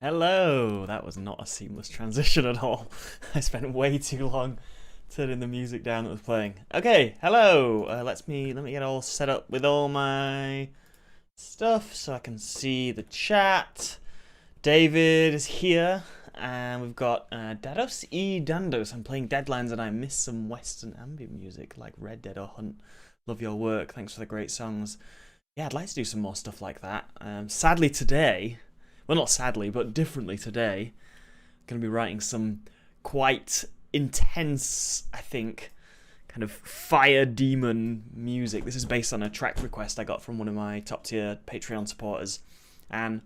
Hello! That was not a seamless transition at all. I spent way too long turning the music down that was playing. Okay, hello! Let me get all set up with all my stuff so I can see the chat. David is here, and we've got Dados e Dandos. I'm playing Deadlands and I miss some Western ambient music like Red Dead or Hunt. Love your work, thanks for the great songs. Yeah, I'd like to do some more stuff like that. Sadly today, well, not sadly, but differently today, I'm going to be writing some quite intense, I think, kind of fire demon music. This is based on a track request I got from one of my top tier Patreon supporters, and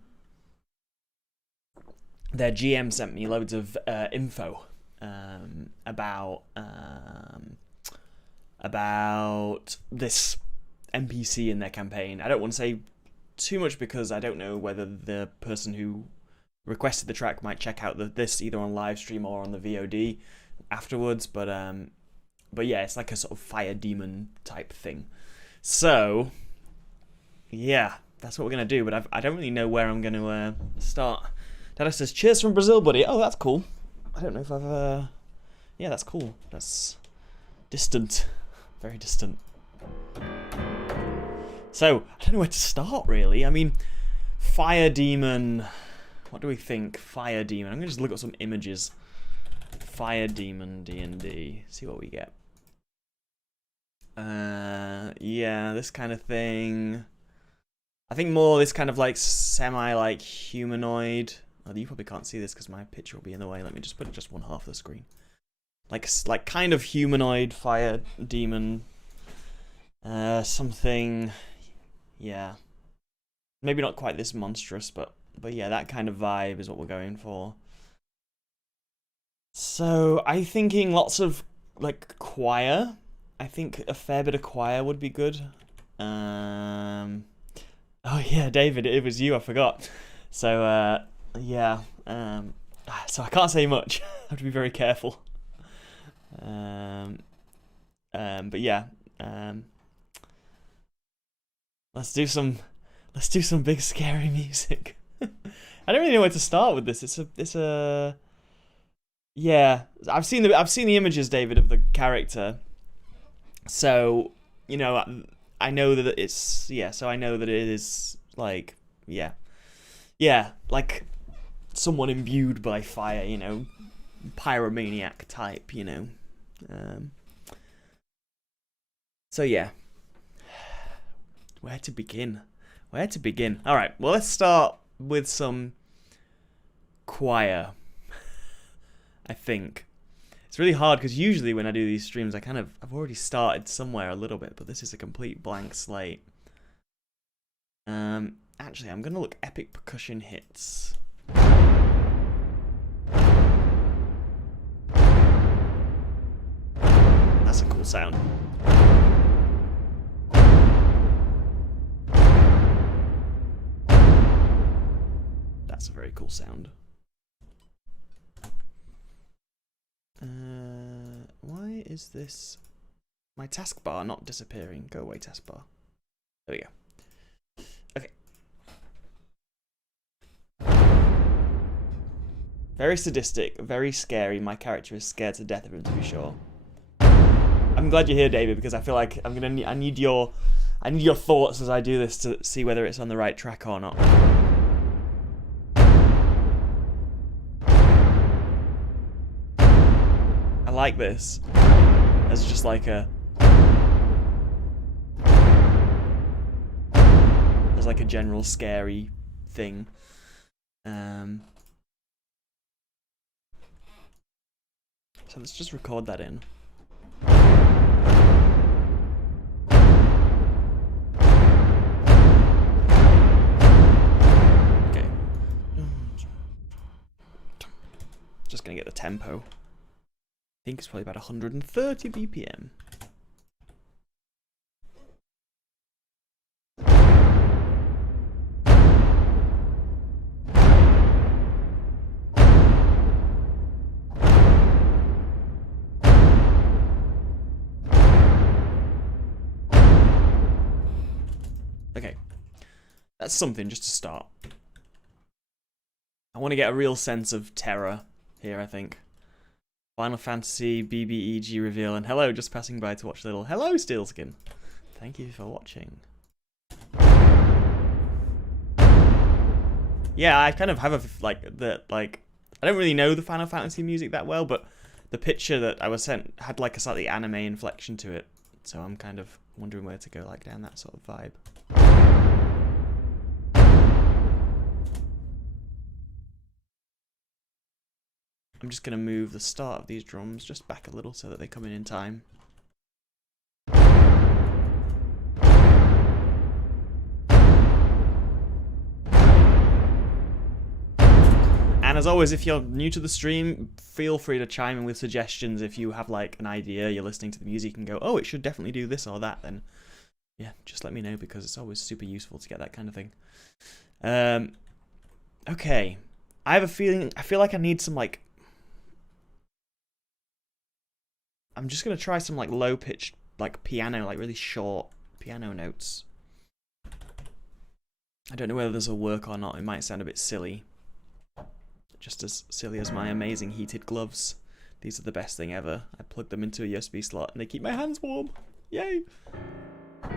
their GM sent me loads of info about this NPC in their campaign. I don't want to say too much because I don't know whether the person who requested the track might check out this either on live stream or on the VOD afterwards, but yeah, it's like a sort of fire demon type thing. So yeah, that's what we're gonna do, but I don't really know where I'm gonna start. Dada says cheers from Brazil, buddy. Oh, that's cool. I don't know if I've yeah, that's cool. That's distant, very distant. So, I don't know where to start, really. I mean, Fire Demon... What do we think? Fire Demon. I'm going to just look up some images. Fire Demon D&D. See what we get. Yeah, this kind of thing. I think more this kind of like semi-like humanoid. Oh, you probably can't see this because my picture will be in the way. Let me just put it just one half of the screen. Like kind of humanoid Fire Demon. Something... Yeah, maybe not quite this monstrous, but yeah, that kind of vibe is what we're going for. So I'm thinking lots of like choir. I think a fair bit of choir would be good. Oh yeah, David, it was you. I forgot. So yeah. So I can't say much. I have to be very careful. But yeah. Let's do some big scary music. I don't really know where to start with this. It's a yeah. I've seen the images, David, of the character. So, you know, I know that it's so I know that it is like like someone imbued by fire, you know, pyromaniac type, you know. So yeah. Where to begin? Where to begin? All right, well, let's start with some choir. I think it's really hard because usually when I do these streams, I've already started somewhere a little bit, but this is a complete blank slate. Actually, I'm gonna look epic percussion hits. That's a cool sound. That's a very cool sound. Why is this... My taskbar not disappearing? Go away, taskbar. There we go. Okay. Very sadistic, very scary. My character is scared to death of him, to be sure. I'm glad you're here, David, because I feel like I need your thoughts as I do this to see whether it's on the right track or not. I like this as just like a general scary thing. So let's just record that in. Okay. Just gonna get the tempo. I think it's probably about 130 BPM. Okay, that's something just to start. I want to get a real sense of terror here, I think. Final Fantasy BBEG reveal, and hello, just passing by to watch Little. Hello, Steelskin. Thank you for watching. Yeah, I kind of have I don't really know the Final Fantasy music that well, but the picture that I was sent had like a slightly anime inflection to it, so I'm kind of wondering where to go, like down that sort of vibe. I'm just going to move the start of these drums just back a little so that they come in time. And as always, if you're new to the stream, feel free to chime in with suggestions. If you have like an idea, you're listening to the music and go, oh, it should definitely do this or that, then yeah, just let me know, because it's always super useful to get that kind of thing. Okay. I have a feeling, I feel like I need some like, I'm just going to try some like low pitched like piano, like really short piano notes. I don't know whether this will work or not. It might sound a bit silly. Just as silly as my amazing heated gloves. These are the best thing ever. I plug them into a USB slot and they keep my hands warm. Yay! I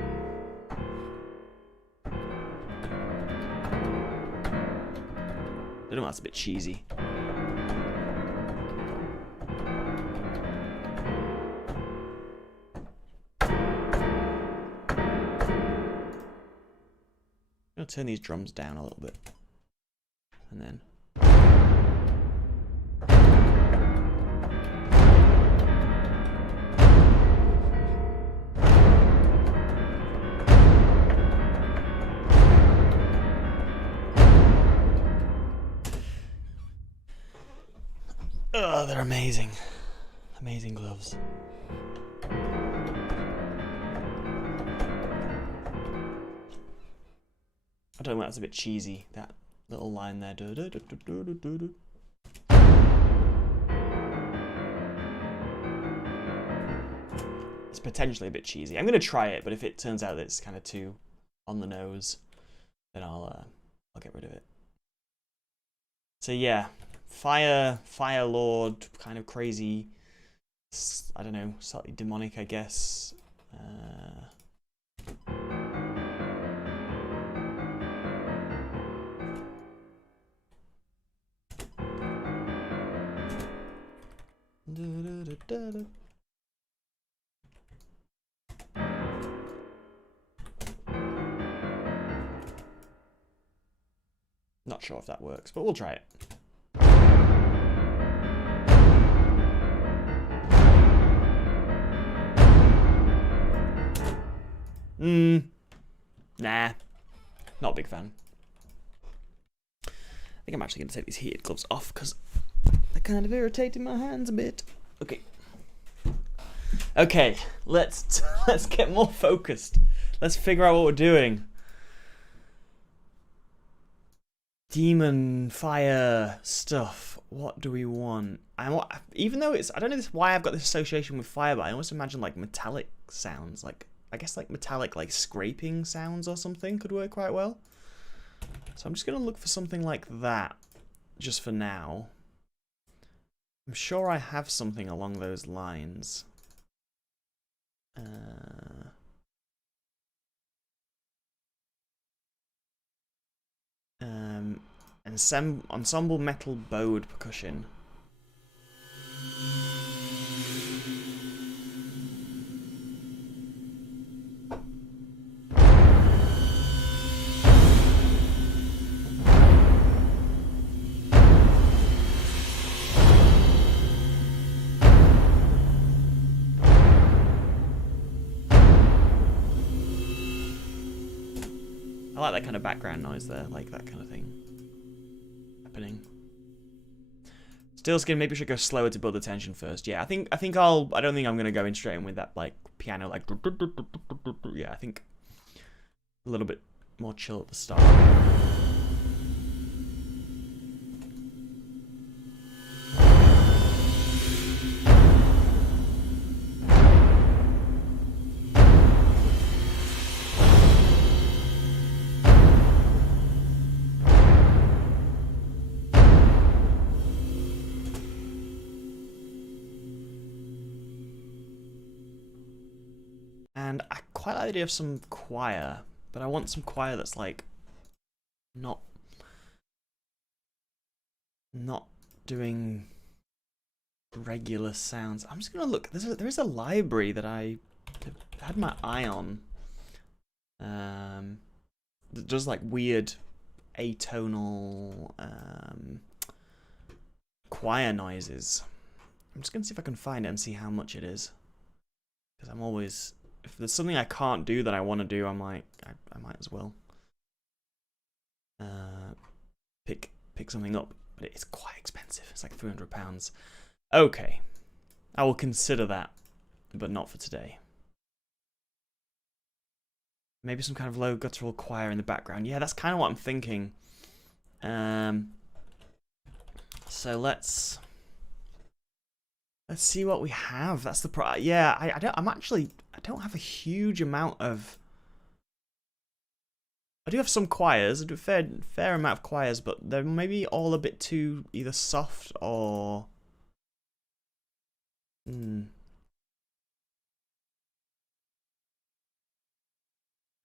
don't know, that's a bit cheesy. I'm going to turn these drums down a little bit. And then... oh, they're amazing. Amazing gloves. I don't know, that's a bit cheesy, that little line there. It's potentially a bit cheesy. I'm going to try it, but if it turns out that it's kind of too on the nose, then I'll get rid of it. So yeah, Fire Lord, kind of crazy, I don't know, slightly demonic, I guess. Not sure if that works, but we'll try it. Nah. Not a big fan. I think I'm actually going to take these heated gloves off because they're kind of irritating my hands a bit. Okay. Okay, let's get more focused. Let's figure out what we're doing. Demon, fire, stuff. What do we want? Even though it's, I don't know why I've got this association with fire, but I almost imagine like metallic sounds, like I guess like metallic like scraping sounds or something could work quite well. So I'm just gonna look for something like that just for now. I'm sure I have something along those lines. Ensemble metal bowed percussion. I like that kind of background noise there, like that kind of thing happening. Steelskin, maybe we should go slower to build the tension first. Yeah, I don't think I'm gonna go in straight in with that like piano like yeah, I think a little bit more chill at the start. quite like the idea of some choir, but I want some choir that's like not doing regular sounds. I'm just gonna look. There is a library that I had my eye on. That does like weird atonal choir noises. I'm just gonna see if I can find it and see how much it is. Because I'm always, if there's something I can't do that I want to do, I'm like, I might as well pick something up. But it's quite expensive. It's like £300. Okay, I will consider that, but not for today. Maybe some kind of low guttural choir in the background. Yeah, that's kind of what I'm thinking. So let's see what we have. That's the yeah. I don't have a huge amount of. I do have some choirs. I do a fair amount of choirs, but they're maybe all a bit too either soft or.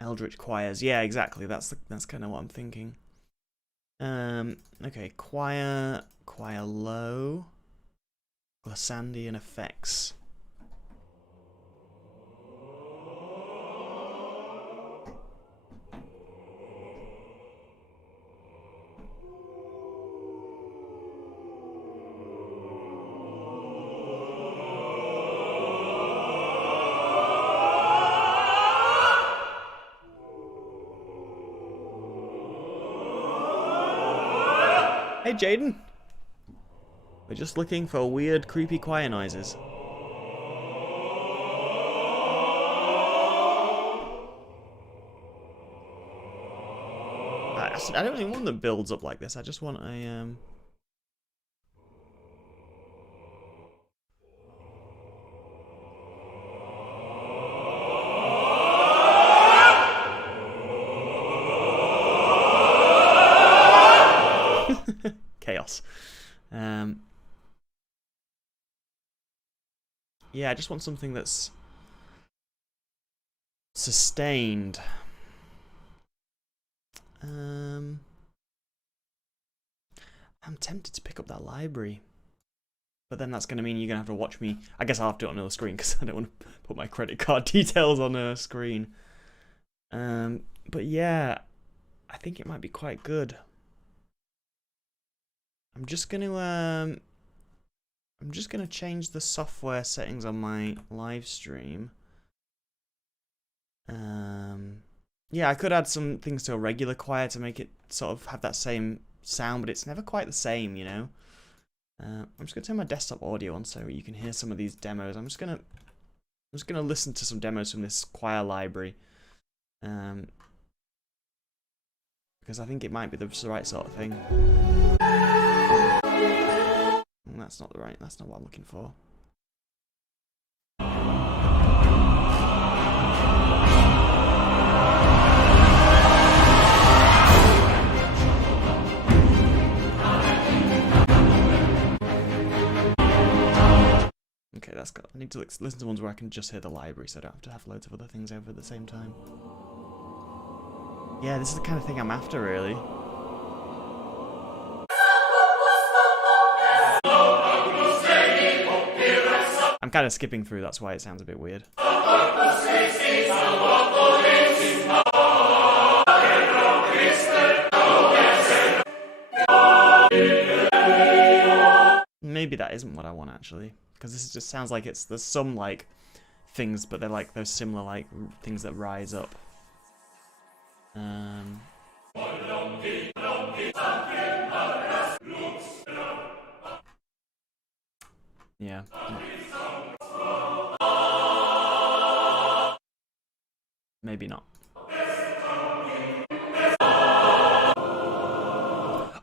Eldritch choirs. Yeah, exactly. That's kind of what I'm thinking. Okay, choir low, glissandi and effects. Hey, Jaden. We're just looking for weird, creepy choir noises. I don't really want the builds up like this. I just want a chaos. Yeah, I just want something that's sustained. I'm tempted to pick up that library, but then that's going to mean you're going to have to watch me. I guess I'll have to do it on another screen because I don't want to put my credit card details on a screen. But yeah, I think it might be quite good. I'm just going to change the software settings on my live stream. Yeah, I could add some things to a regular choir to make it sort of have that same sound, but it's never quite the same, you know. I'm just gonna turn my desktop audio on so you can hear some of these demos. I'm just gonna listen to some demos from this choir library, because I think it might be the right sort of thing. That's not what I'm looking for. Okay, that's good. I need to listen to ones where I can just hear the library, so I don't have to have loads of other things over at the same time. Yeah, this is the kind of thing I'm after, really. I'm kind of skipping through, that's why it sounds a bit weird. Maybe that isn't what I want, actually. Because this just sounds like there's some, like, things, but they're like those similar, like, things that rise up. Yeah. Maybe not.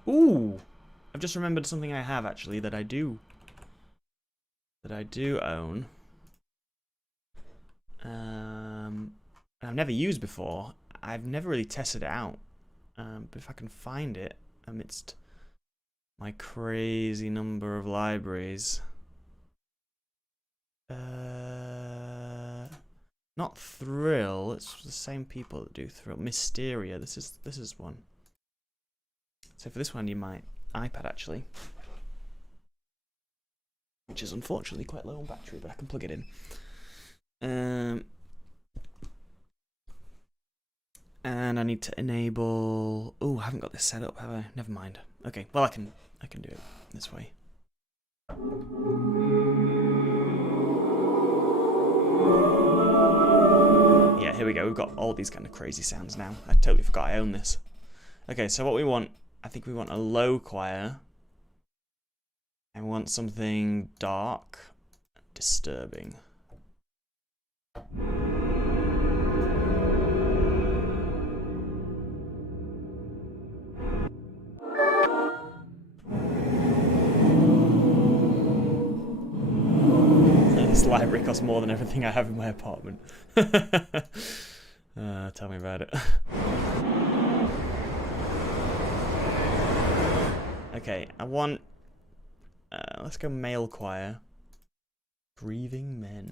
Ooh! I've just remembered something I have, actually, that I do own. I've never used before. I've never really tested it out. But if I can find it amidst my crazy number of libraries. Not Thrill. It's the same people that do Thrill. Mysteria. This is one. So for this one, I need my iPad actually, which is unfortunately quite low on battery, but I can plug it in. And I need to enable. Oh, I haven't got this set up, have I? Never mind. Okay, well I can do it this way. Yeah, here we go. We've got all these kind of crazy sounds now. I totally forgot I own this. Okay, so what we want, I think we want a low choir. And we want something dark, disturbing. This library costs more than everything I have in my apartment. Tell me about it. Okay, I want... let's go male choir. Grieving men.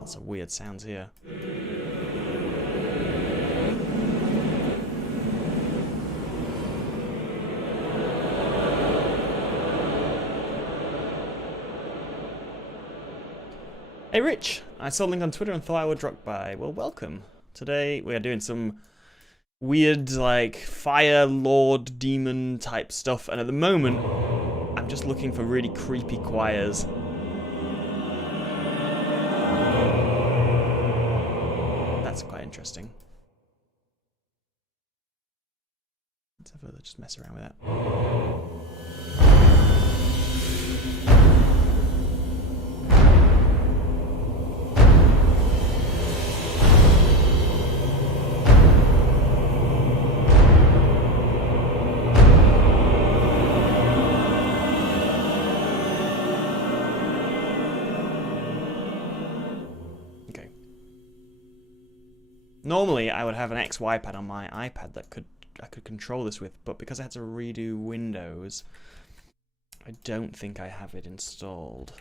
Lots of weird sounds here. Hey Rich, I saw a link on Twitter and thought I would drop by. Well, welcome. Today we are doing some weird, like, fire lord demon type stuff, and at the moment I'm just looking for really creepy choirs. That's quite interesting. Let's have a just mess around with that. Normally, I would have an XY pad on my iPad that I could control this with, but because I had to redo Windows, I don't think I have it installed.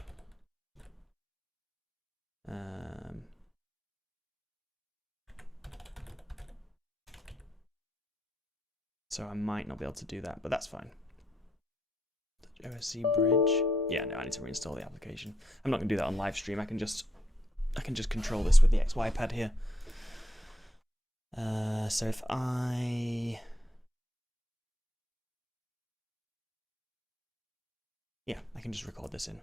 So I might not be able to do that, but that's fine. OSC bridge. Yeah, no, I need to reinstall the application. I'm not gonna do that on live stream. I can just control this with the XY pad here. So if I... Yeah, I can just record this in.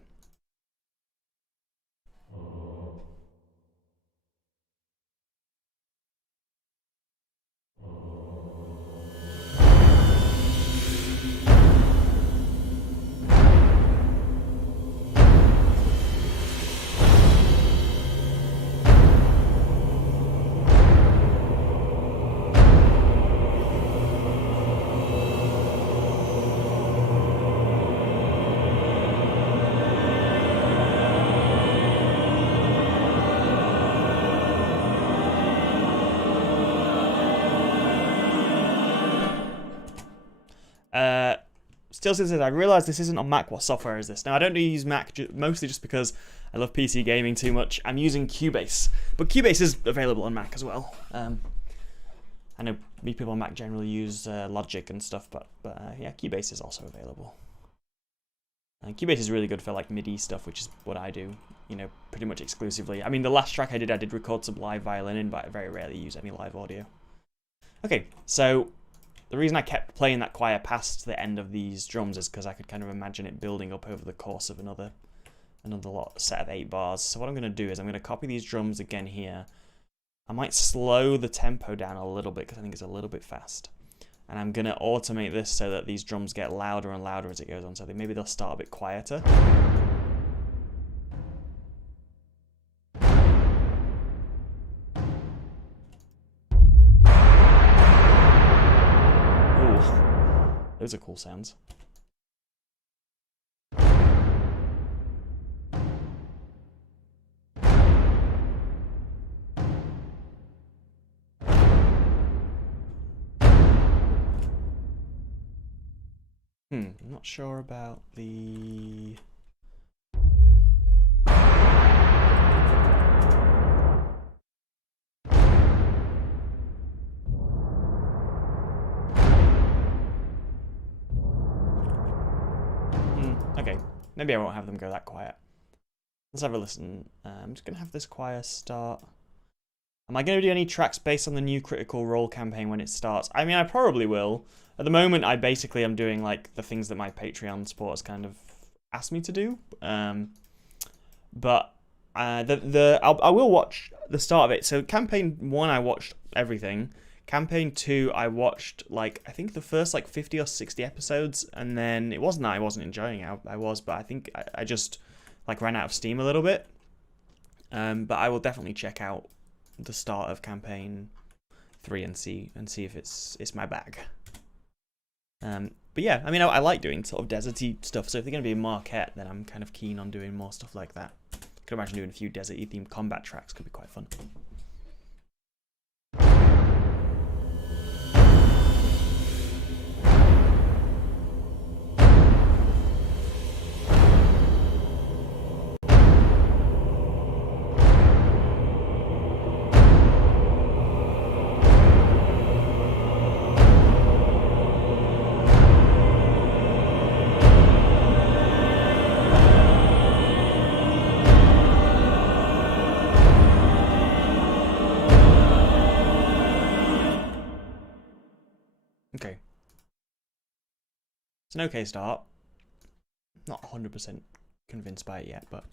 Still says, I realise this isn't on Mac. What software is this? Now, I don't use Mac mostly just because I love PC gaming too much. I'm using Cubase, but Cubase is available on Mac as well. I know people on Mac generally use Logic and stuff, but yeah, Cubase is also available. And Cubase is really good for like MIDI stuff, which is what I do, you know, pretty much exclusively. I mean, the last track I did record some live violin in, but I very rarely use any live audio. Okay, so the reason I kept playing that choir past the end of these drums is because I could kind of imagine it building up over the course of another set of 8 bars. So what I'm going to do is I'm going to copy these drums again here. I might slow the tempo down a little bit because I think it's a little bit fast. And I'm going to automate this so that these drums get louder and louder as it goes on. So maybe they'll start a bit quieter. Those are cool sounds. I'm not sure about the Maybe I won't have them go that quiet. Let's have a listen. I'm just going to have this choir start. Am I going to do any tracks based on the new Critical Role campaign when it starts? I mean, I probably will. At the moment, I basically am doing like the things that my Patreon supporters kind of asked me to do. But I will watch the start of it. So campaign 1, I watched everything. Campaign 2, I watched like I think the first like 50 or 60 episodes, and then it wasn't that I wasn't enjoying it. I was, but I think I just like ran out of steam a little bit. But I will definitely check out the start of campaign 3 and see if it's my bag. But yeah, I mean, I like doing sort of deserty stuff. So if they're going to be a Marquette, then I'm kind of keen on doing more stuff like that. I could imagine doing a few deserty themed combat tracks. Could be quite fun. Okay. It's an okay start. Not 100% convinced by it yet, but...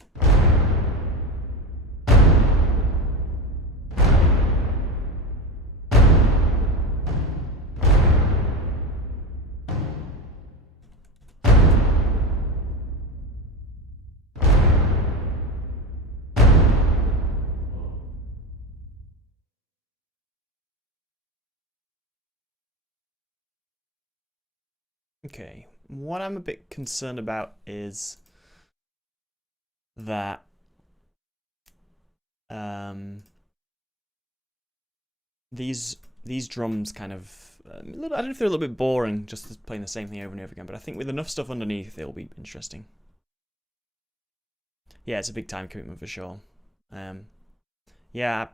Okay, what I'm a bit concerned about is that these drums kind of I don't know if they're a little bit boring, just playing the same thing over and over again. But I think with enough stuff underneath, it'll be interesting. Yeah, it's a big time commitment for sure. Yeah,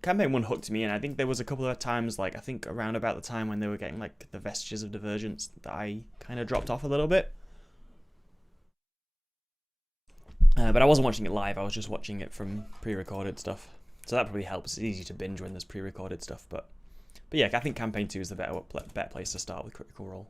campaign 1 hooked me in. I think there was a couple of times, like I think around about the time when they were getting like the vestiges of Divergence, that I kind of dropped off a little bit. But I wasn't watching it live. I was just watching it from pre-recorded stuff. So that probably helps. It's easy to binge when there's pre-recorded stuff. But yeah, I think campaign 2 is the better place to start with Critical Role.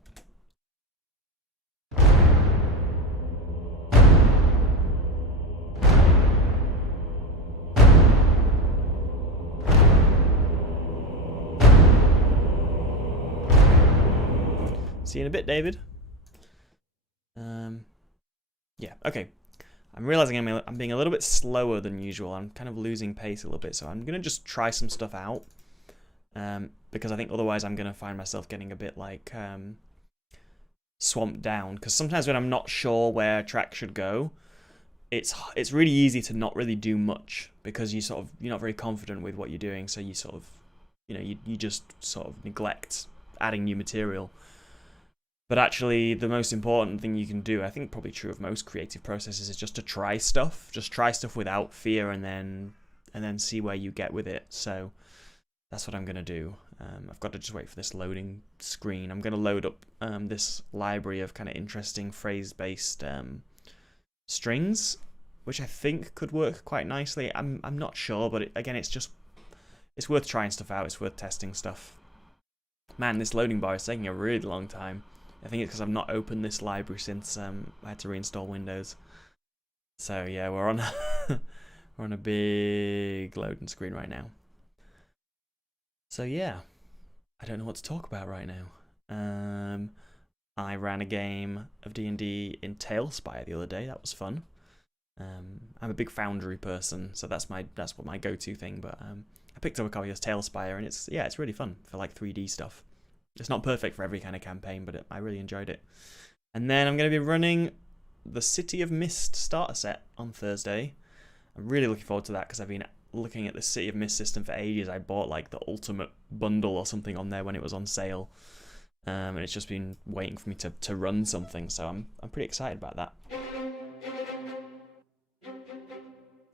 See you in a bit, David. Yeah, okay. I'm realizing I'm being a little bit slower than usual. I'm kind of losing pace a little bit, so I'm going to just try some stuff out. Because I think otherwise I'm going to find myself getting a bit like swamped down. Because sometimes when I'm not sure where a track should go, it's really easy to not really do much because you're not very confident with what you're doing. So you sort of, you just sort of neglect adding new material. But actually, the most important thing you can do, I think probably true of most creative processes, is just to try stuff. Just try stuff without fear, and then see where you get with it. So that's what I'm gonna do. I've got to just wait for this loading screen. I'm gonna load up this library of kind of interesting phrase-based strings, which I think could work quite nicely. I'm not sure, but again, it's worth trying stuff out. It's worth testing stuff. Man, this loading bar is taking a really long time. I think it's because I've not opened this library since I had to reinstall Windows. So yeah, we're on we're on a big loading screen right now. So yeah, I don't know what to talk about right now. I ran a game of D&D in Tailspire the other day. That was fun. I'm a big Foundry person, so that's what my go-to thing. But I picked up a copy of Tailspire, and it's really fun for like 3D stuff. It's not perfect for every kind of campaign, but I really enjoyed it. And then I'm going to be running the City of Mist starter set on Thursday. I'm really looking forward to that because I've been looking at the City of Mist system for ages. I bought like the ultimate bundle or something on there when it was on sale. And it's just been waiting for me to run something, so I'm pretty excited about that.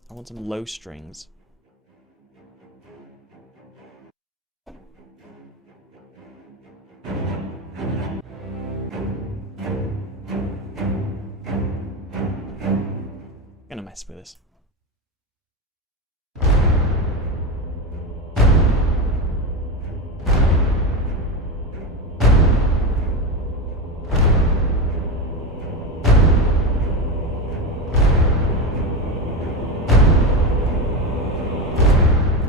I want some low strings. mess with this.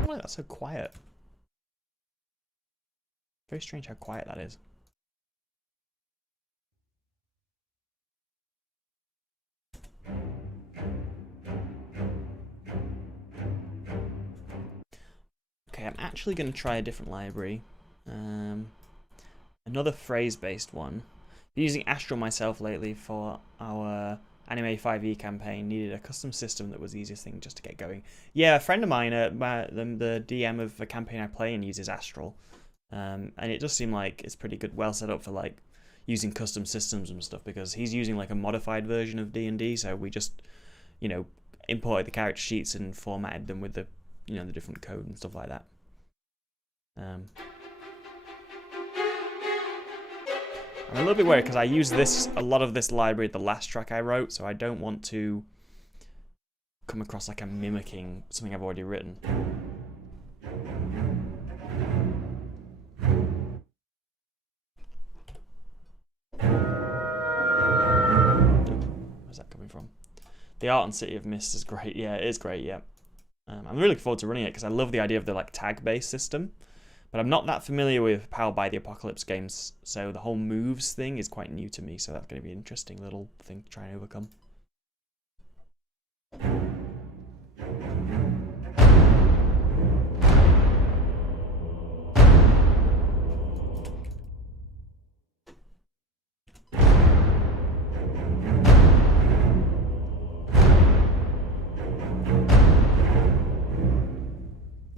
Why that's so quiet? Very strange how quiet that is. Okay, I'm actually going to try a different library. Another phrase-based one. Been using Astral myself lately for our Anime 5e campaign. Needed a custom system that was the easiest thing just to get going. Yeah, a friend of mine, the DM of the campaign I play in, uses Astral. And it does seem like it's pretty good, well set up for like using custom systems and stuff, because he's using like a modified version of D&D, so we just, you know, imported the character sheets and formatted them with the, you know, the different code and stuff like that. I'm a little bit worried because I used a lot of this library at the last track I wrote, so I don't want to come across like I'm mimicking something I've already written. Where's that coming from? The art on City of Mist is great. Yeah, it is great. Yeah, I'm really looking forward to running it because I love the idea of the like tag-based system. But I'm not that familiar with Powered by the Apocalypse games, so the whole moves thing is quite new to me, so that's going to be an interesting little thing to try and overcome.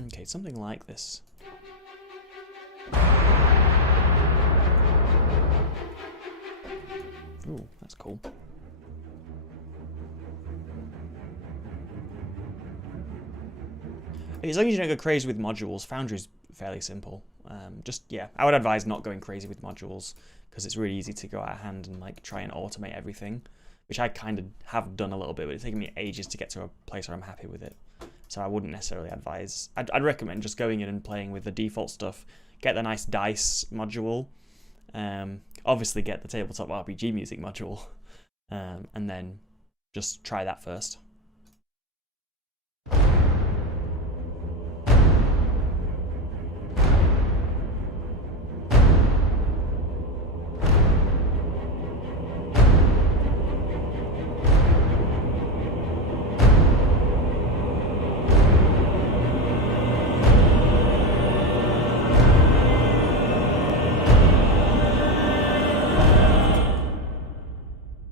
Okay, something like this. Ooh, that's cool. As long as you don't go crazy with modules, Foundry's fairly simple. Yeah, I would advise not going crazy with modules because it's really easy to go out of hand and like try and automate everything, which I kind of have done a little bit, but it's taken me ages to get to a place where I'm happy with it. So I wouldn't necessarily advise. I'd recommend just going in and playing with the default stuff. Get the nice dice module. Obviously get the Tabletop RPG music module, and then just try that first.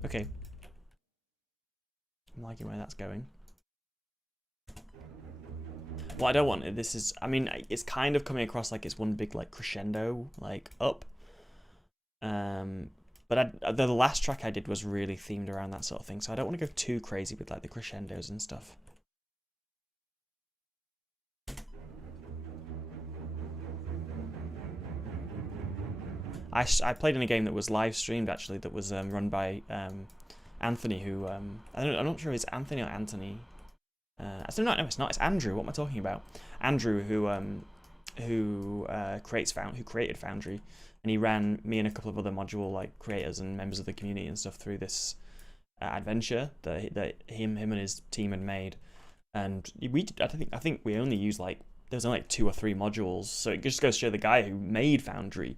Okay. I'm liking where that's going. What I don't want, I mean, it's kind of coming across like it's one big like crescendo, like up. But the last track I did was really themed around that sort of thing, so I don't want to go too crazy with like the crescendos and stuff. I played in a game that was live streamed actually, that was run by Anthony, who I'm not sure if it's Anthony or Anthony. No, it's not. It's Andrew. What am I talking about? Andrew, who created Foundry, and he ran me and a couple of other module like creators and members of the community and stuff through this adventure that him and his team had made. And I think we only used like there's only like 2 or 3 modules, so it just goes to show the guy who made Foundry,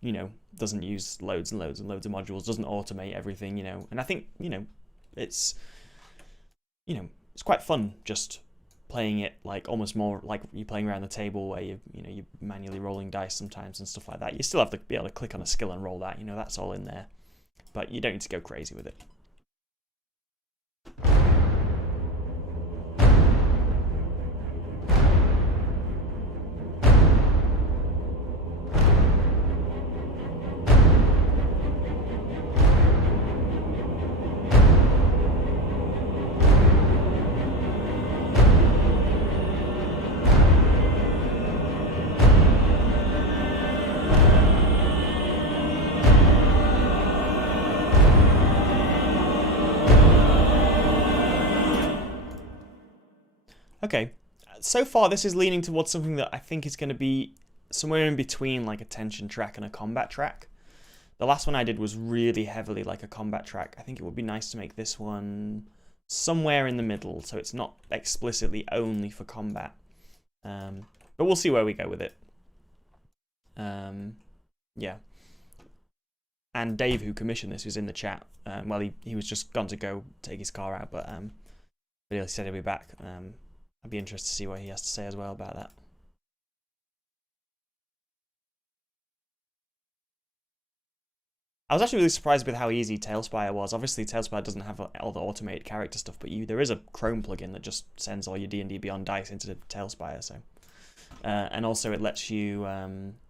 you know, doesn't use loads and loads and loads of modules, doesn't automate everything, you know. And I think, you know, it's quite fun just playing it like almost more like you're playing around the table where you're manually rolling dice sometimes and stuff like that. You still have to be able to click on a skill and roll that, you know, that's all in there. But you don't need to go crazy with it. Okay, so far this is leaning towards something that I think is going to be somewhere in between like a tension track and a combat track. The last one I did was really heavily like a combat track. I think it would be nice to make this one somewhere in the middle, so it's not explicitly only for combat. But we'll see where we go with it. Yeah. And Dave, who commissioned this, was in the chat. Well, he was just gone to go take his car out, but he said he'll be back. I'd be interested to see what he has to say as well about that. I was actually really surprised with how easy Tailspire was. Obviously, Tailspire doesn't have all the automated character stuff, but there is a Chrome plugin that just sends all your D&D Beyond dice into Tailspire. So, and also it lets you.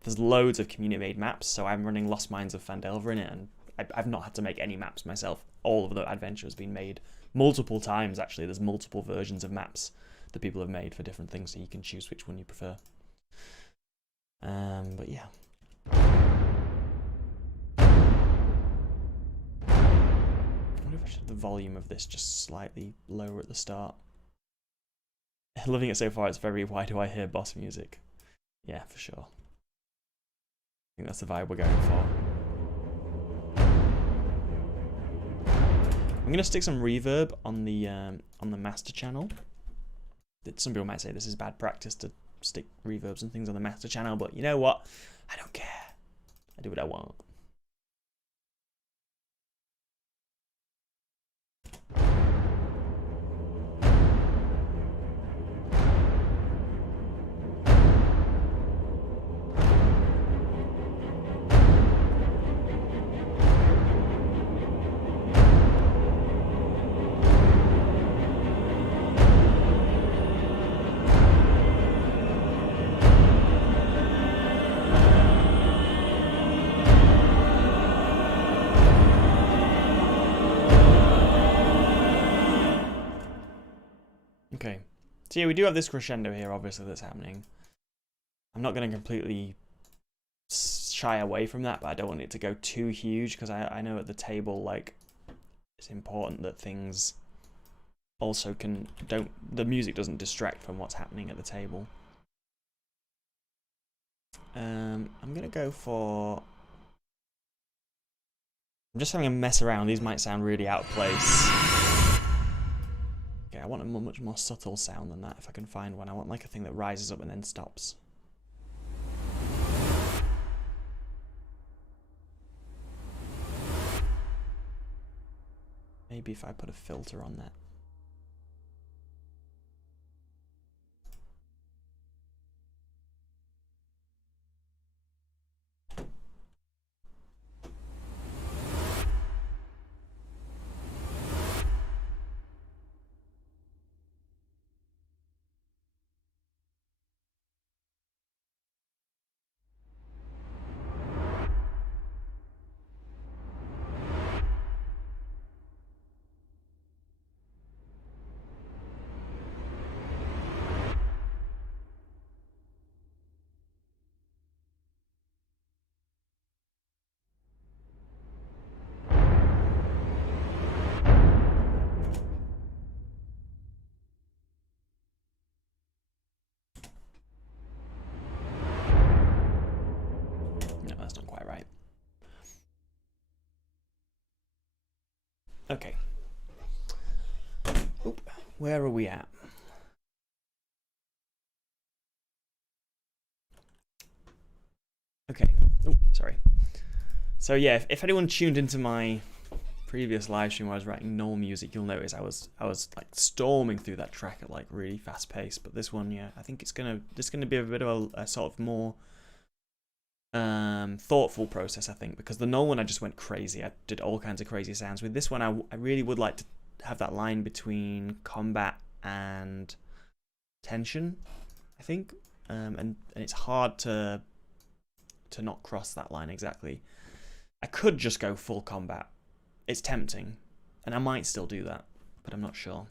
There's loads of community-made maps. So I'm running Lost Mines of Phandelver in it, and I've not had to make any maps myself. All of the adventure has been made multiple times. Actually, there's multiple versions of maps that people have made for different things, so you can choose which one you prefer. But yeah. I wonder if I should have the volume of this just slightly lower at the start. Loving it so far. It's very why do I hear boss music? Yeah, for sure. I think that's the vibe we're going for. I'm gonna stick some reverb on the master channel. Some people might say this is bad practice to stick reverbs and things on the master channel, but you know what? I don't care. I do what I want. Okay, so yeah, we do have this crescendo here, obviously, that's happening. I'm not going to completely shy away from that, but I don't want it to go too huge, because I know at the table, like, it's important that things also the music doesn't distract from what's happening at the table. I'm going to go for... I'm just having a mess around. These might sound really out of place. Okay, I want a much more subtle sound than that if I can find one. I want like a thing that rises up and then stops. Maybe if I put a filter on that. No, that's not quite right. Okay. Oop, where are we at? Okay. Oh, sorry. So yeah, if anyone tuned into my previous live stream where I was writing null music, you'll notice I was like storming through that track at like really fast pace. But this one, yeah, I think this is gonna be a bit of a sort of more thoughtful process, I think, because the null one I just went crazy. I did all kinds of crazy sounds. With this one, I really would like to have that line between combat and tension, I think, and it's hard to not cross that line exactly. I could just go full combat. It's tempting, and I might still do that, but I'm not sure.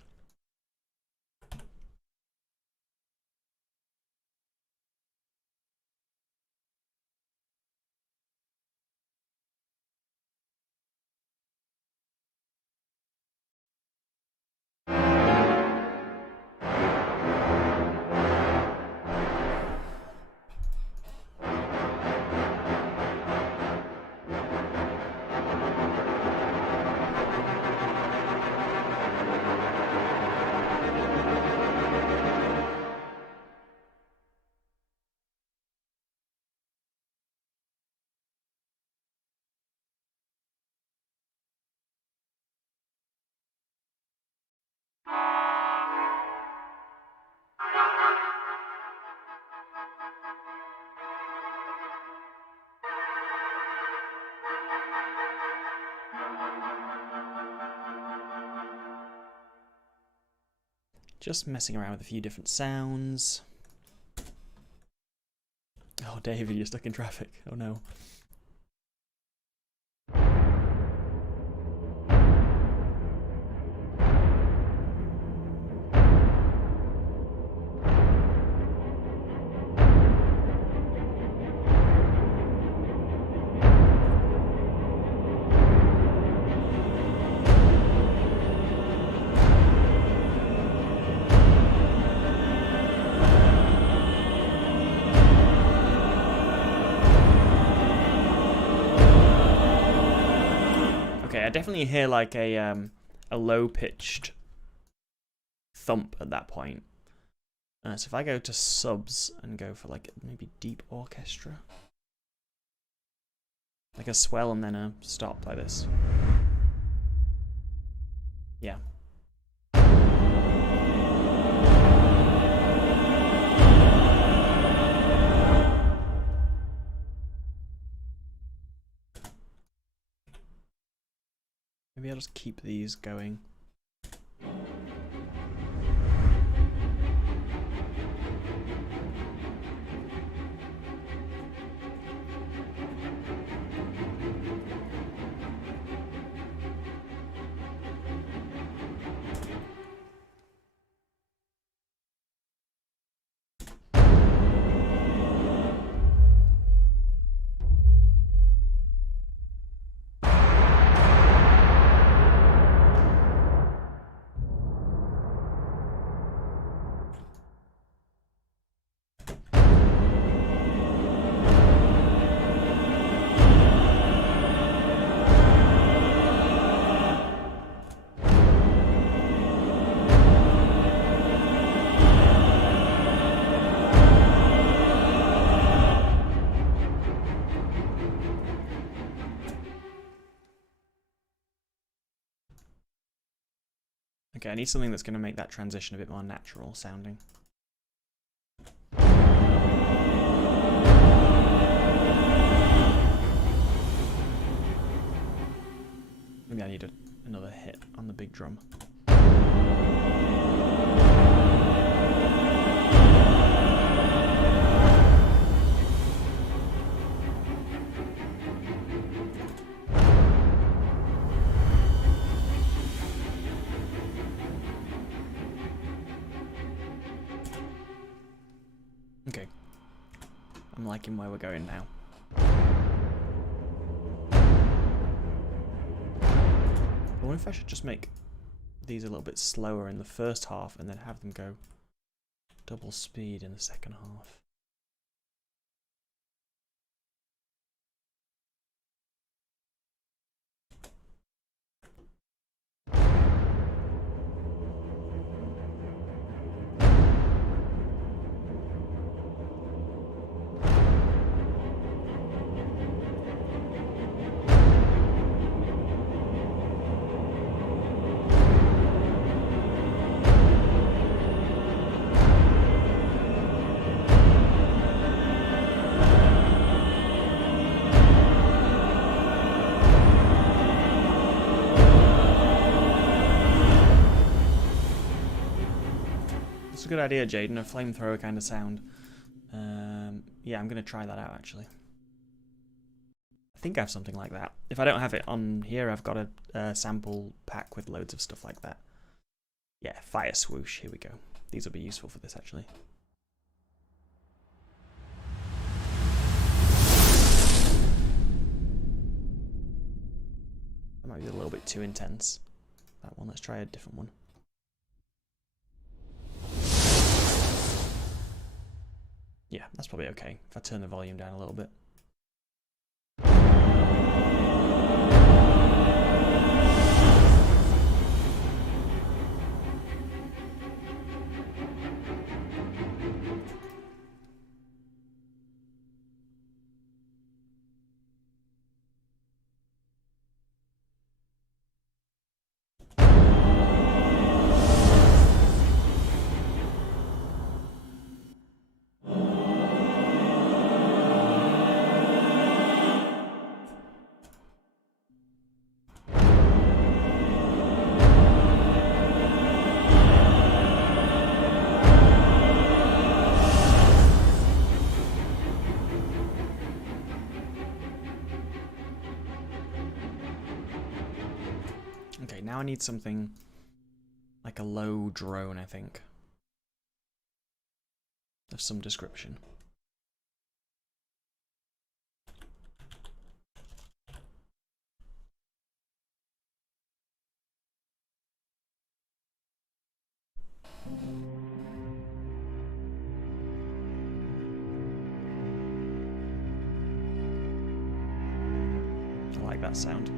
Just messing around with a few different sounds. Oh, David, you're stuck in traffic. Oh no. Okay, I definitely hear like a low-pitched thump at that point. So if I go to subs and go for like maybe deep orchestra, like a swell and then a stop like this. Yeah. Maybe I'll just keep these going. Okay, I need something that's going to make that transition a bit more natural sounding. Maybe I need another hit on the big drum. Okay, I'm liking where we're going now. I wonder if I should just make these a little bit slower in the first half and then have them go double speed in the second half. Good idea, Jaden, a flamethrower kind of sound. Yeah, I'm going to try that out, actually. I think I have something like that. If I don't have it on here, I've got a sample pack with loads of stuff like that. Yeah, fire swoosh, here we go. These will be useful for this, actually. That might be a little bit too intense. That one, let's try a different one. Yeah, that's probably okay if I turn the volume down a little bit. Okay, now I need something like a low drone, I think. Of some description. I like that sound.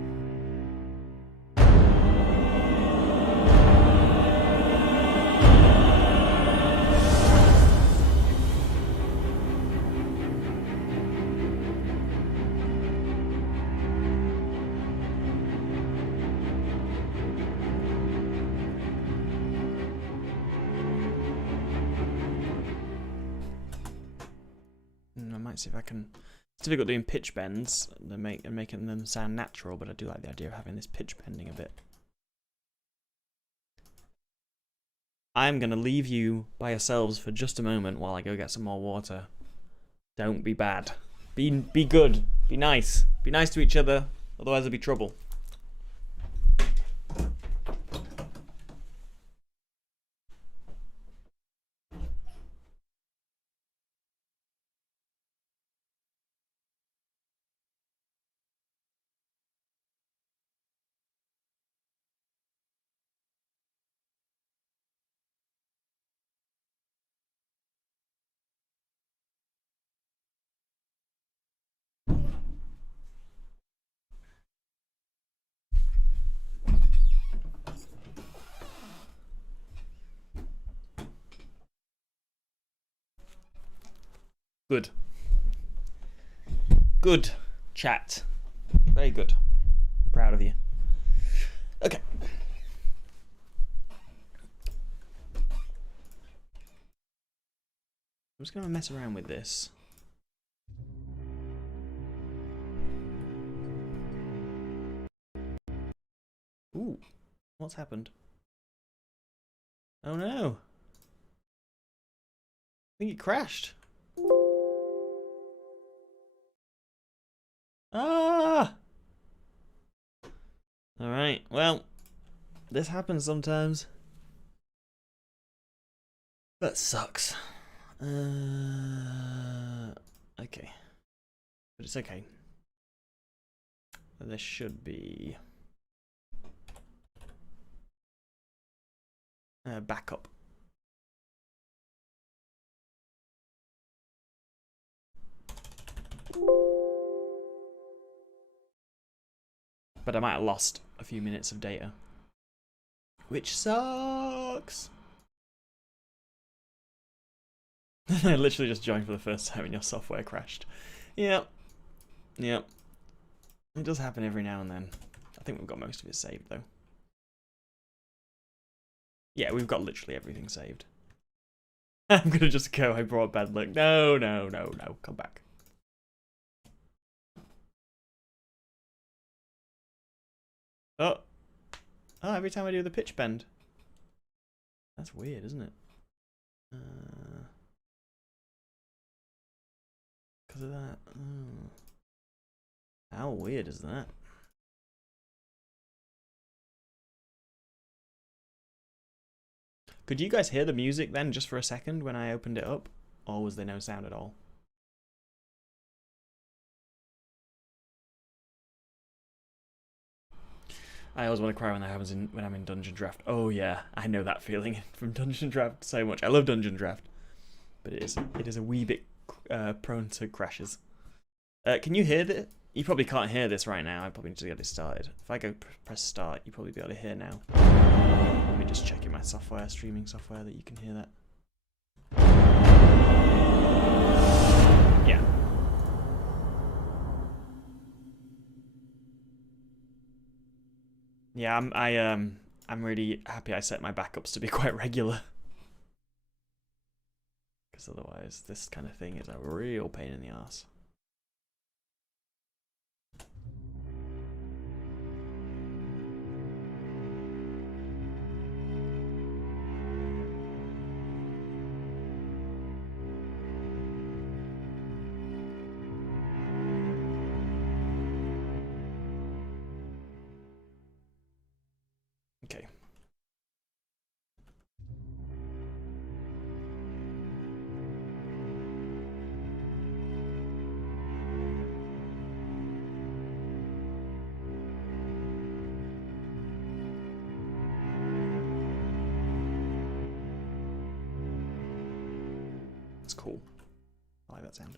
I might see if I can. It's difficult doing pitch bends and making them sound natural, but I do like the idea of having this pitch bending a bit. I'm gonna leave you by yourselves for just a moment while I go get some more water. Don't be bad. Be good. Be nice. Be nice to each other. Otherwise there'll be trouble. Good. Good chat. Very good. Proud of you. Okay. I'm just going to mess around with this. Ooh. What's happened? Oh no. I think it crashed. Ah! Alright, well, this happens sometimes. That sucks. Okay. But it's okay. This should be backup. But I might have lost a few minutes of data. Which sucks! I literally just joined for the first time and your software crashed. Yep. Yep. It does happen every now and then. I think we've got most of it saved though. Yeah, we've got literally everything saved. I'm gonna just go, I brought bad luck. No, no, no, no, come back. Oh. Oh, every time I do the pitch bend. That's weird, isn't it? Because of that. Oh. How weird is that? Could you guys hear the music then just for a second when I opened it up? Or was there no sound at all? I always want to cry when that happens when I'm in Dungeon Draft. Oh yeah, I know that feeling from Dungeon Draft so much. I love Dungeon Draft, but it is a wee bit prone to crashes. Can you hear that? You probably can't hear this right now. I probably need to get it started. If I go press start, you probably be able to hear now. Let me just check in my software, streaming software, that you can hear that. Yeah. Yeah, I'm really happy I set my backups to be quite regular. Because otherwise, this kind of thing is a real pain in the ass. That's cool. I like that sound.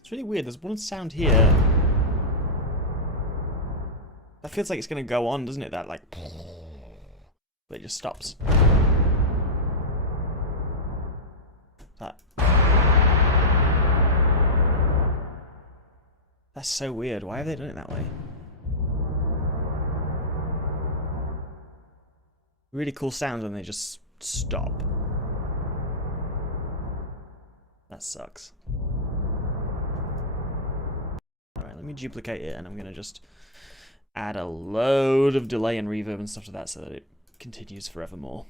It's really weird. There's one sound here. That feels like it's going to go on, doesn't it? That like... But it just stops. That... That's so weird. Why have they done it that way? Really cool sounds when they just stop. That sucks. Alright, let me duplicate it, and I'm going to just add a load of delay and reverb and stuff to that so that it continues forevermore.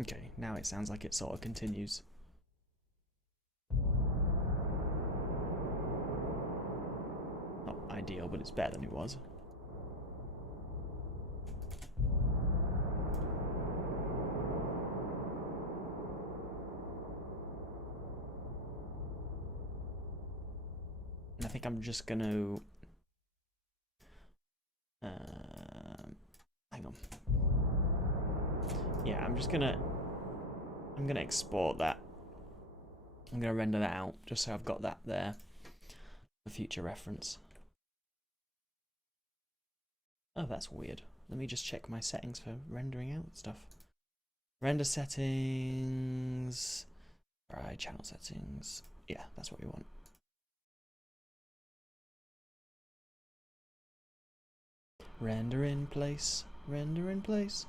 Okay, now it sounds like it sort of continues. Not ideal, but it's better than it was. And I think I'm just gonna... hang on. Yeah, I'm gonna export that. I'm gonna render that out just so I've got that there for future reference. Oh, that's weird. Let me just check my settings for rendering out stuff. Render settings. Right, channel settings. Yeah, that's what we want. Render in place. Render in place.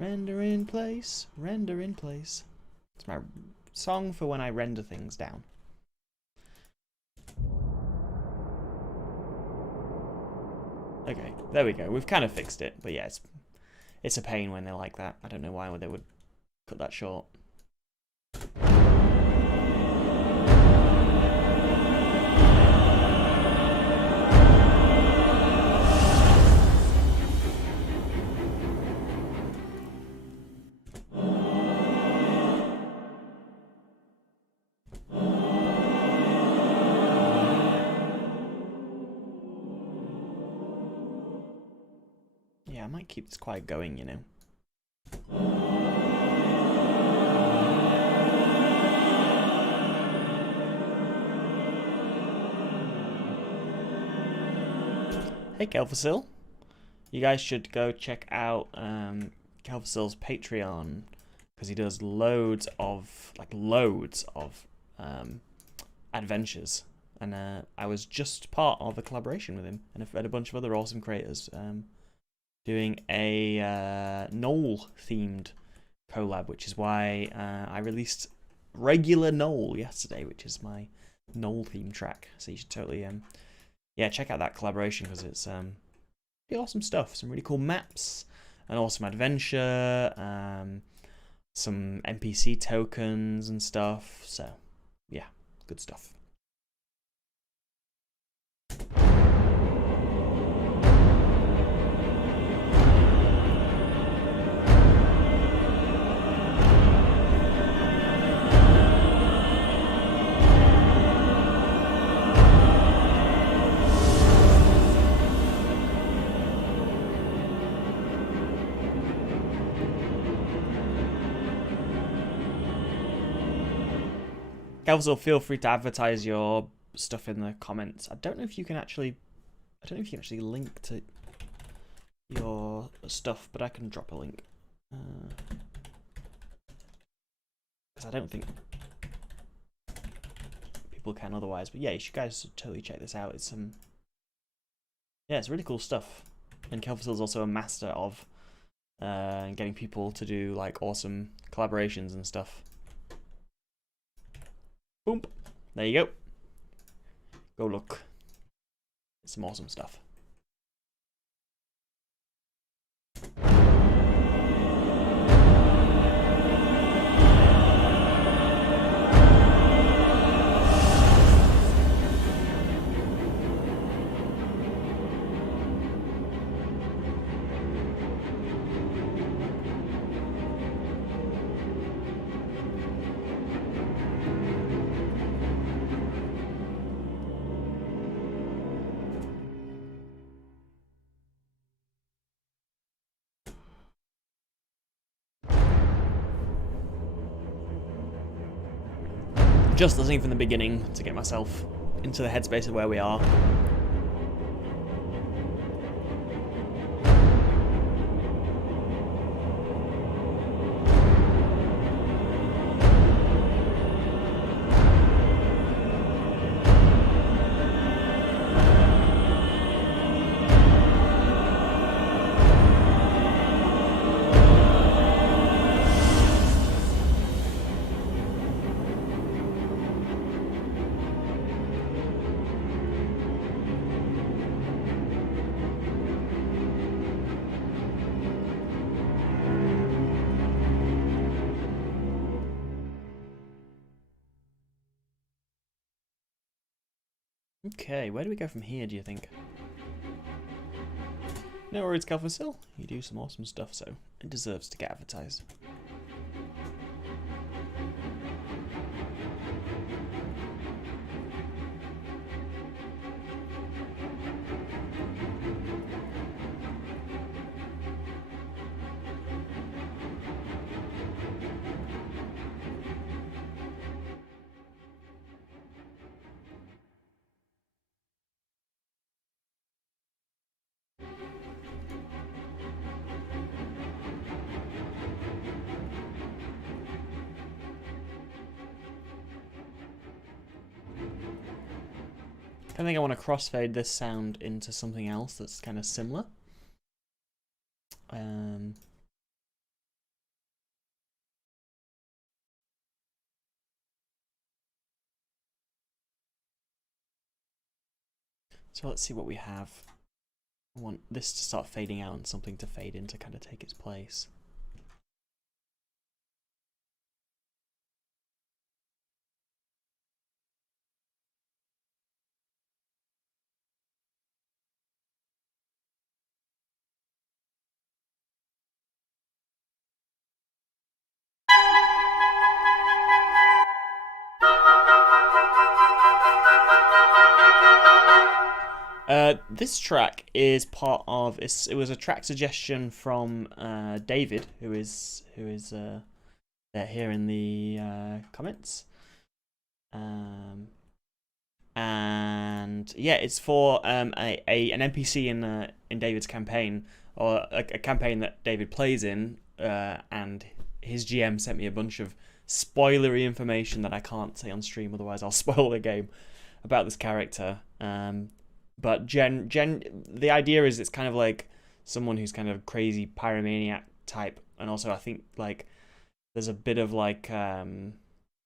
Render in place, render in place. It's my song for when I render things down. Okay, there we go. We've kind of fixed it, but yeah, it's a pain when they're like that. I don't know why they would cut that short. I might keep this quiet going, you know. Hey Kelfasil, you guys should go check out Kelfasil's Patreon because he does loads of adventures, and I was just part of a collaboration with him, and I've had a bunch of other awesome creators doing a Knoll themed collab, which is why I released regular Knoll yesterday, which is my Knoll theme track. So you should totally yeah, check out that collaboration because it's pretty awesome stuff. Some really cool maps, an awesome adventure, some NPC tokens and stuff. So yeah, good stuff. Also, feel free to advertise your stuff in the comments. I don't know if you can actually link to your stuff, but I can drop a link. Because I don't think people can otherwise. But yeah, you should guys totally check this out. It's yeah, it's really cool stuff. And Kelfasil's also a master of getting people to do like awesome collaborations and stuff. Boom. There you go. Go look. Some awesome stuff. Just listening from the beginning to get myself into the headspace of where we are. Okay, where do we go from here, do you think? No worries, Calvin. You do some awesome stuff, so it deserves to get advertised. I think I want to crossfade this sound into something else that's kind of similar. So let's see what we have. I want this to start fading out and something to fade in to kind of take its place. This track is part of. It was a track suggestion from David, who is there here in the comments, and yeah, it's for an NPC in David's campaign, or a campaign that David plays in, and his GM sent me a bunch of spoilery information that I can't say on stream, otherwise I'll spoil the game, about this character. But the idea is it's kind of like someone who's kind of crazy pyromaniac type, and also I think like there's a bit of like at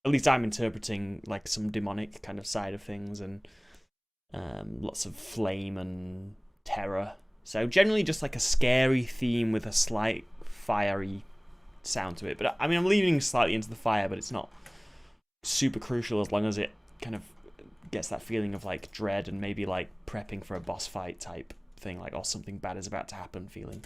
least I'm interpreting like some demonic kind of side of things, and lots of flame and terror. So generally just like a scary theme with a slight fiery sound to it. But I mean, I'm leaning slightly into the fire, but it's not super crucial as long as it kind of gets that feeling of like dread and maybe like prepping for a boss fight type thing, like, or something bad is about to happen feeling.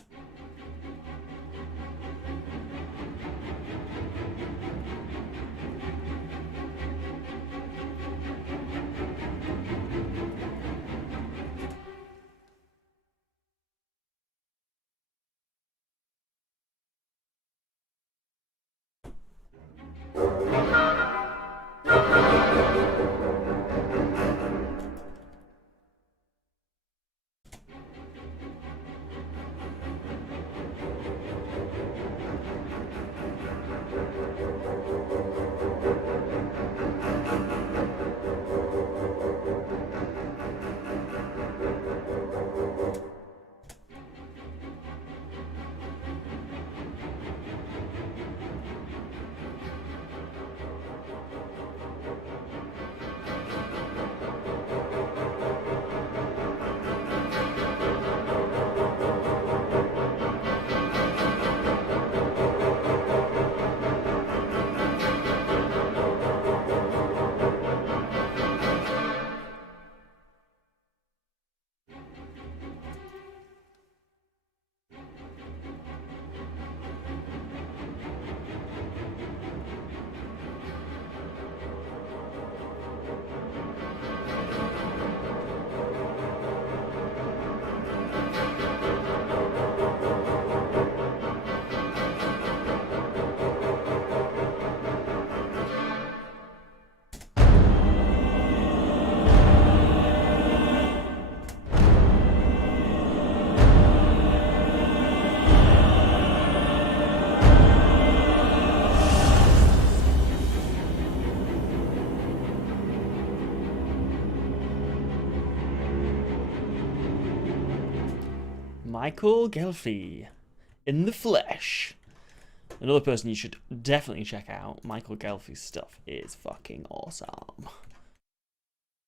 Michael Gelfi in the flesh. Another person you should definitely check out. Michael Gelfi's stuff is fucking awesome.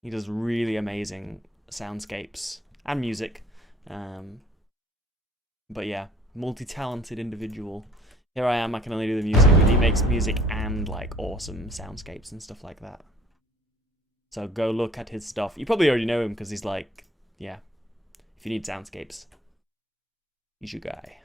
He does really amazing soundscapes and music. But yeah, multi-talented individual. Here I am, I can only do the music, but he makes music and like awesome soundscapes and stuff like that. So go look at his stuff. You probably already know him because he's like, yeah, if you need soundscapes, he's your guy.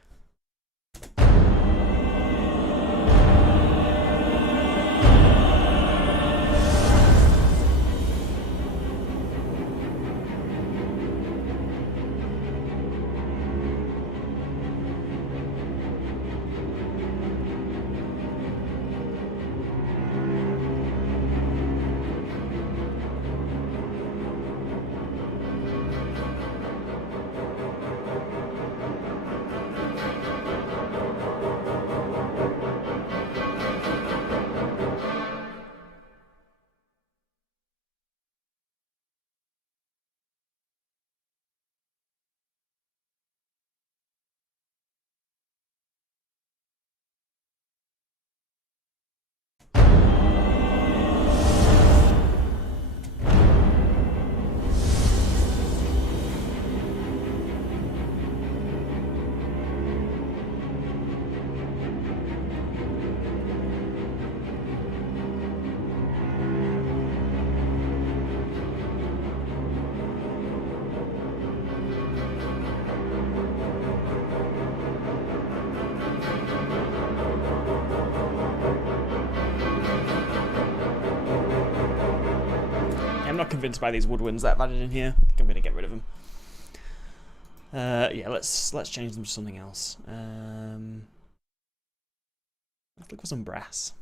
Not convinced by these woodwinds that I've added in here. I think I'm gonna get rid of them. Yeah, let's change them to something else. Let's look for some brass.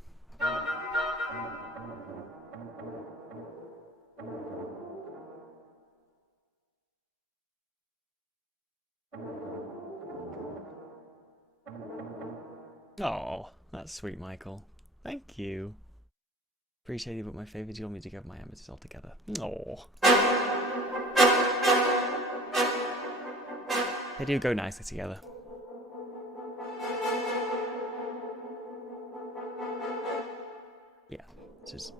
Oh, that's sweet, Michael. Thank you. Appreciate it, but my favourite is your music of my amethyst altogether. Oh. They do go nicely together. Yeah, this is...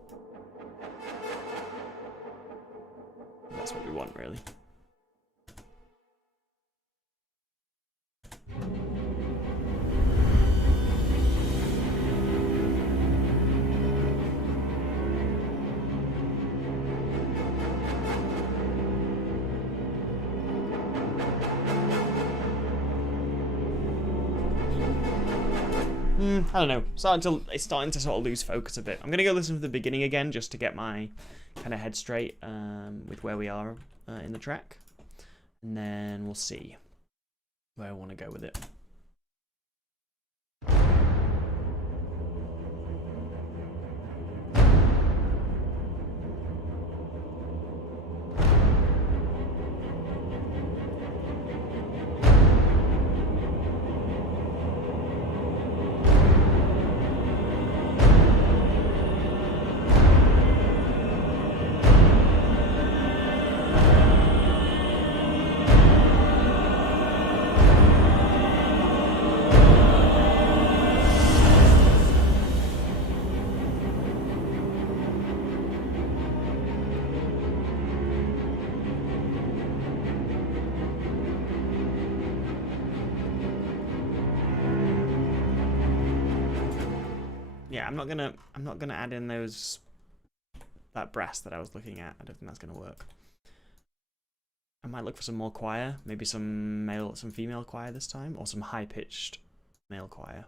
that's what we want, really. I don't know. It's starting to sort of lose focus a bit. I'm going to go listen to the beginning again just to get my kind of head straight with where we are in the track. And then we'll see where I want to go with it. I'm not gonna add in that brass that I was looking at. I don't think that's gonna work. I might look for some more choir, maybe some female choir this time, or some high-pitched male choir.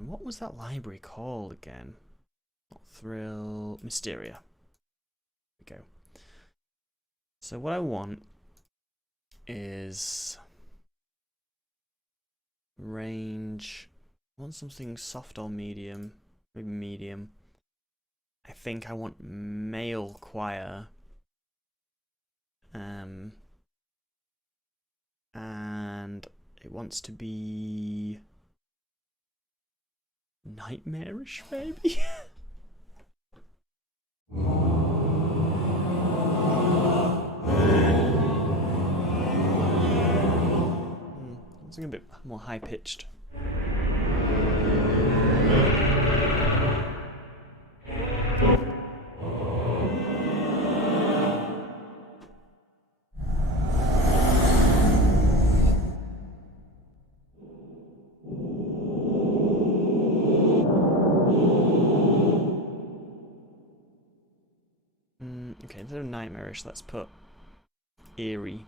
What was that library called again? Not Thrill, Mysteria. There we go. So what I want is range. I want something soft or medium, maybe medium. I think I want male choir. And it wants to be nightmarish, maybe? Something a bit more high pitched. Okay, instead of nightmarish, let's put eerie.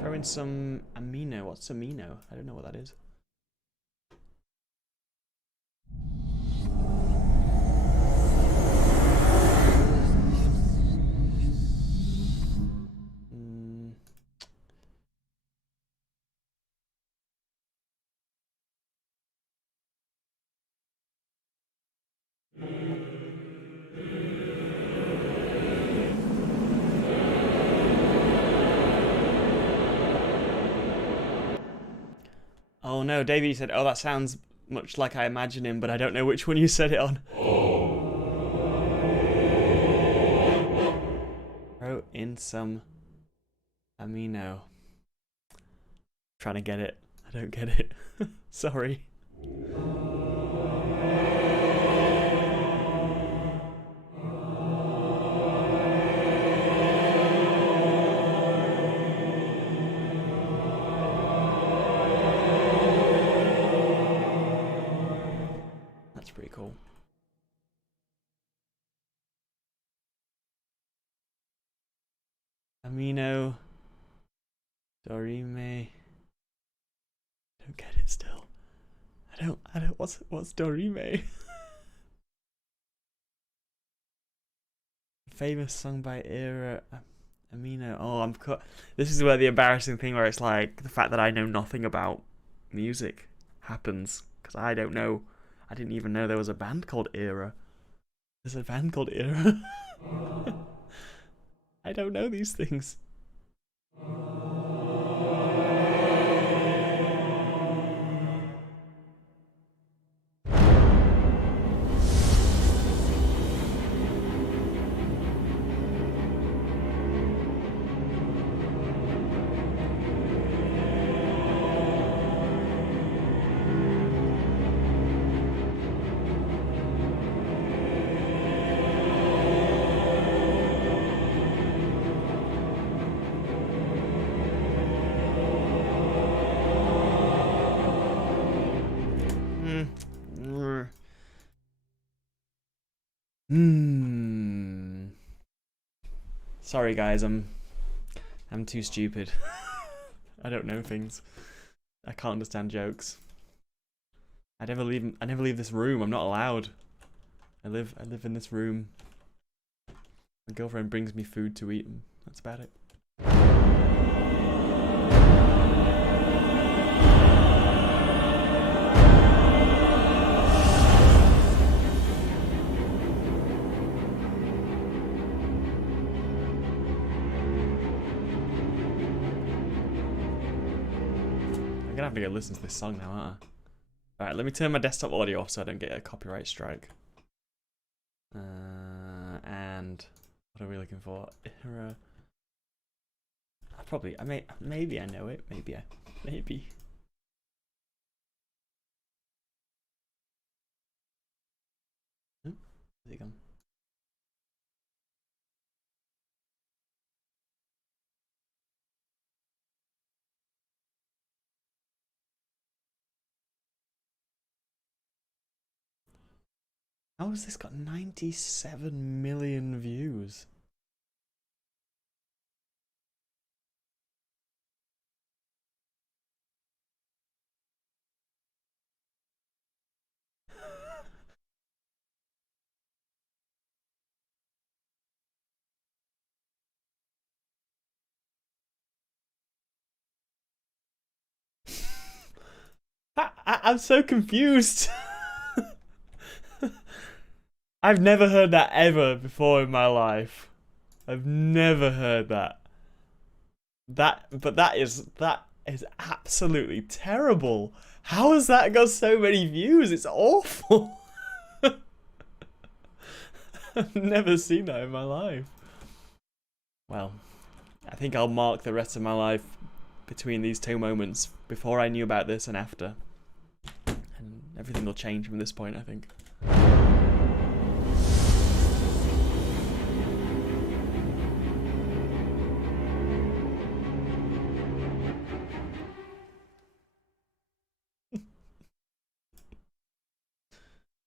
Throw in some amino. What's amino? I don't know what that is. Oh no, Davey said, oh, that sounds much like I imagine him, but I don't know which one you said it on. Throw in some amino. Trying to get it. I don't get it. Sorry. That's pretty cool. Amino. Dorime. Don't get it still. I don't what's Dorime? Famous song by Era Amino. Oh, this is where the embarrassing thing where it's like the fact that I know nothing about music happens, because I don't know. I didn't even know there was a band called Era. There's a band called Era. I don't know these things. Sorry guys, I'm too stupid. I don't know things. I can't understand jokes. I never leave this room. I'm not allowed. I live in this room. My girlfriend brings me food to eat, and that's about it. I'm gonna have to go listen to this song now, aren't I? Alright, let me turn my desktop audio off so I don't get a copyright strike. And what are we looking for? Maybe I know it. Maybe. Oh, where's it gone? How has this got 97 million views? I'm so confused. I've never heard that ever before in my life. I've never heard that. But that is absolutely terrible. How has that got so many views? It's awful. I've never seen that in my life. Well, I think I'll mark the rest of my life between these two moments, before I knew about this and after. And everything will change from this point, I think.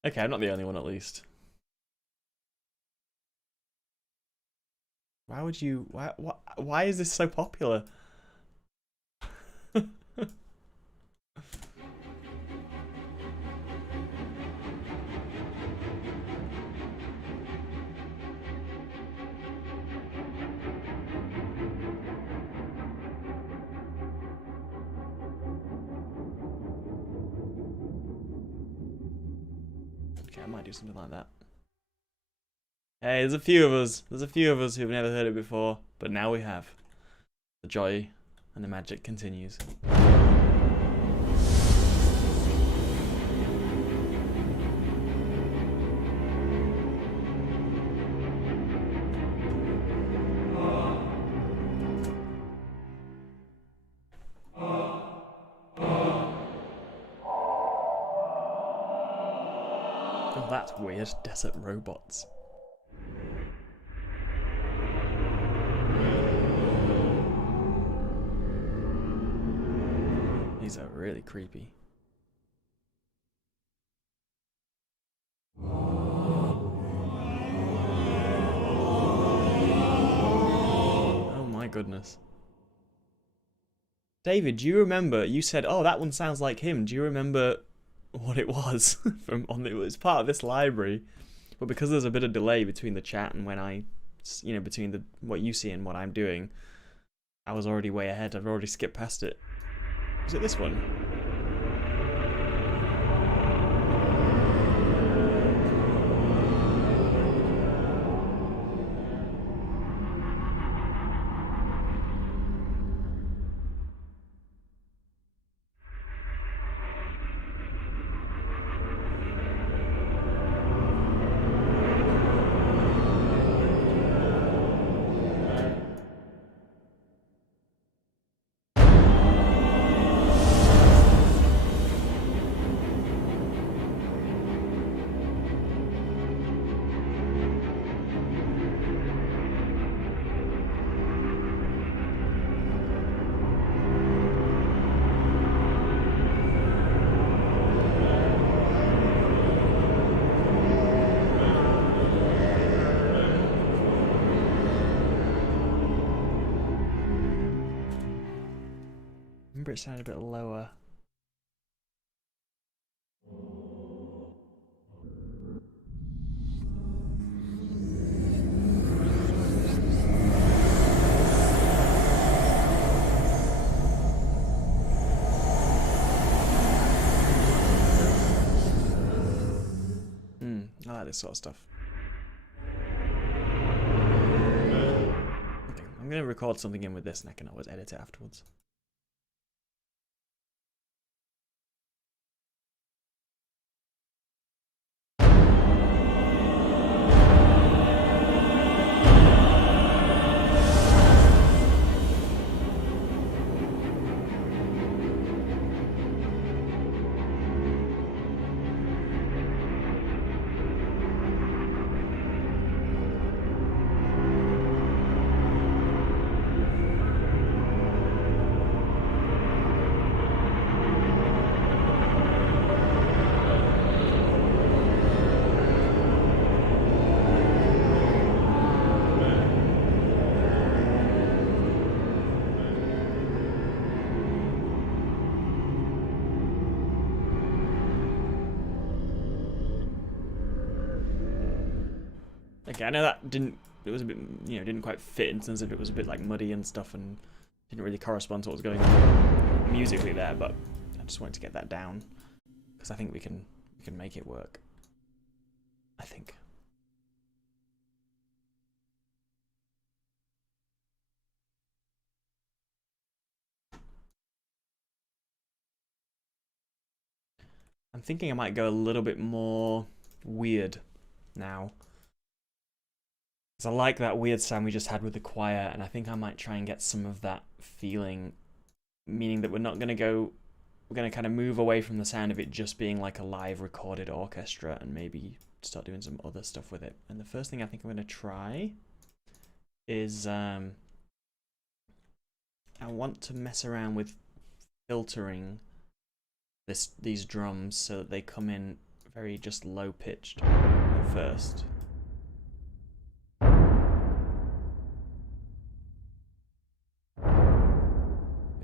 Okay, I'm not the only one, at least. Why would you... Why is this so popular? Okay, I might do something like that. Hey, there's a few of us. There's a few of us who've never heard it before, but now we have. The joy and the magic continues. Oh, that's weird. Desert robots. These are really creepy. Oh my goodness. David, do you remember, you said, oh, that one sounds like him. Do you remember what it was? It was part of this library. But because there's a bit of delay between the chat and when I, between what you see and what I'm doing, I was already way ahead. I've already skipped past it. Was it this one? I remember it sounded a bit lower. I like this sort of stuff. Okay, I'm going to record something in with this and I can always edit it afterwards. Okay, I know that it was a bit, didn't quite fit in terms of it was a bit like muddy and stuff and didn't really correspond to what was going on musically there, but I just wanted to get that down because I think we can make it work. I think. I'm thinking I might go a little bit more weird now. Because I like that weird sound we just had with the choir, and I think I might try and get some of that feeling, meaning that we're not going to go, we're going to kind of move away from the sound of it just being like a live recorded orchestra and maybe start doing some other stuff with it. And the first thing I think I'm going to try is I want to mess around with filtering these drums so that they come in very just low pitched at first.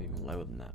Even lower than that.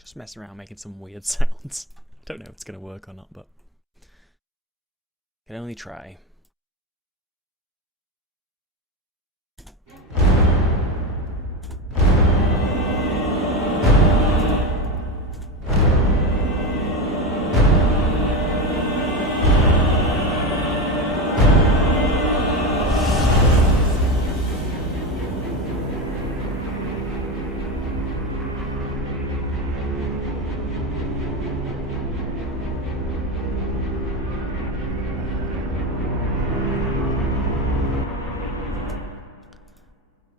Just mess around making some weird sounds. Don't know if it's going to work or not, but can only try.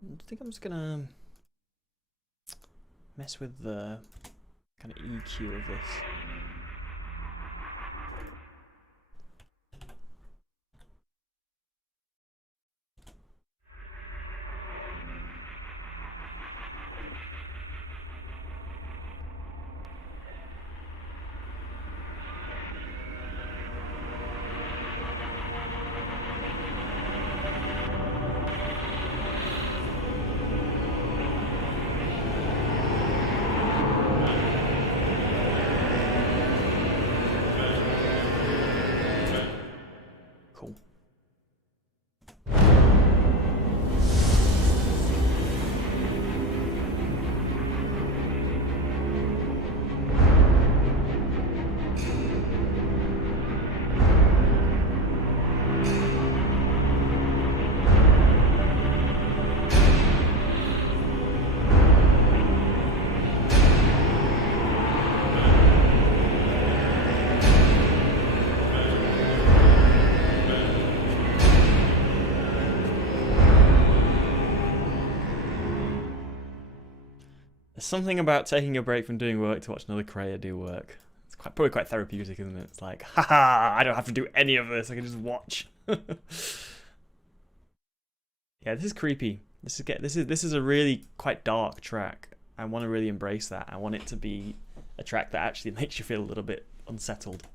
I think I'm just gonna mess with the kind of EQ of this. Cool. There's something about taking a break from doing work to watch another creator do work. It's probably quite therapeutic, isn't it? It's like, haha, I don't have to do any of this. I can just watch. Yeah, this is creepy. This is a really quite dark track. I want to really embrace that. I want it to be a track that actually makes you feel a little bit unsettled.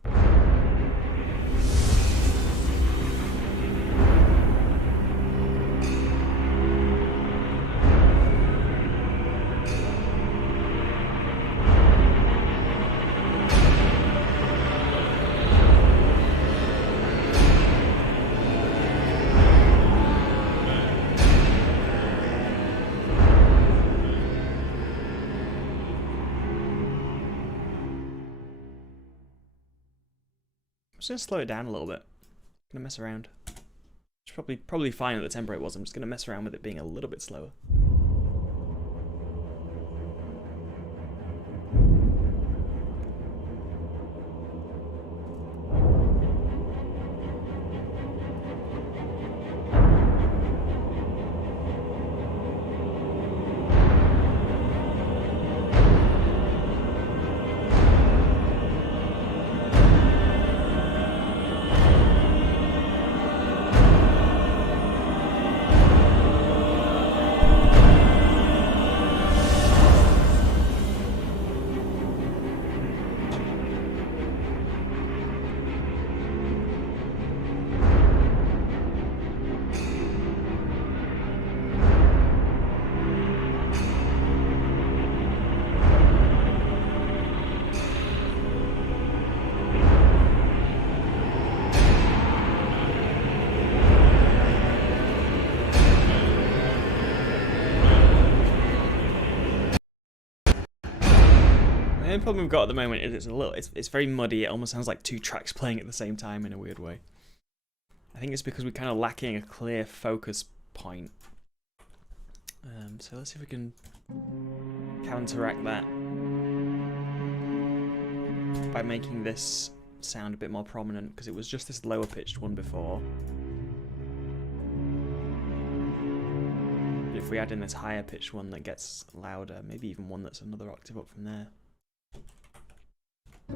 just gonna slow it down a little bit. Gonna mess around. It's probably fine at the tempo it was. I'm just gonna mess around with it being a little bit slower. The only problem we've got at the moment is it's very muddy. It almost sounds like two tracks playing at the same time in a weird way. I think it's because we're kind of lacking a clear focus point. So let's see if we can counteract that by making this sound a bit more prominent, because it was just this lower pitched one before. But if we add in this higher pitched one that gets louder, maybe even one that's another octave up from there. I'm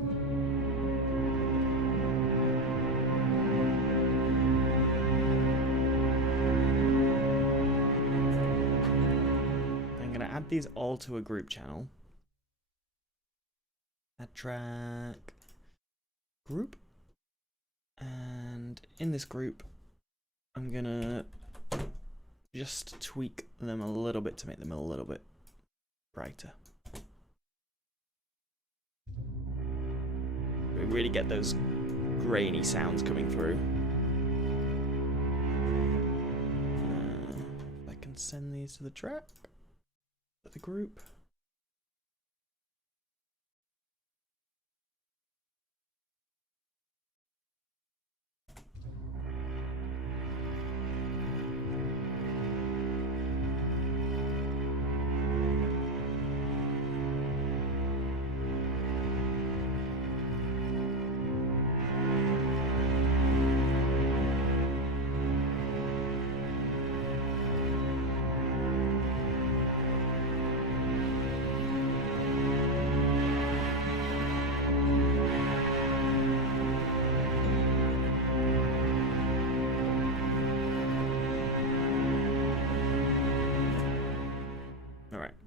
going to add these all to a group channel. Add track group. And in this group, I'm going to just tweak them a little bit to make them a little bit brighter. We really get those grainy sounds coming through. I can send these to the track, to the group.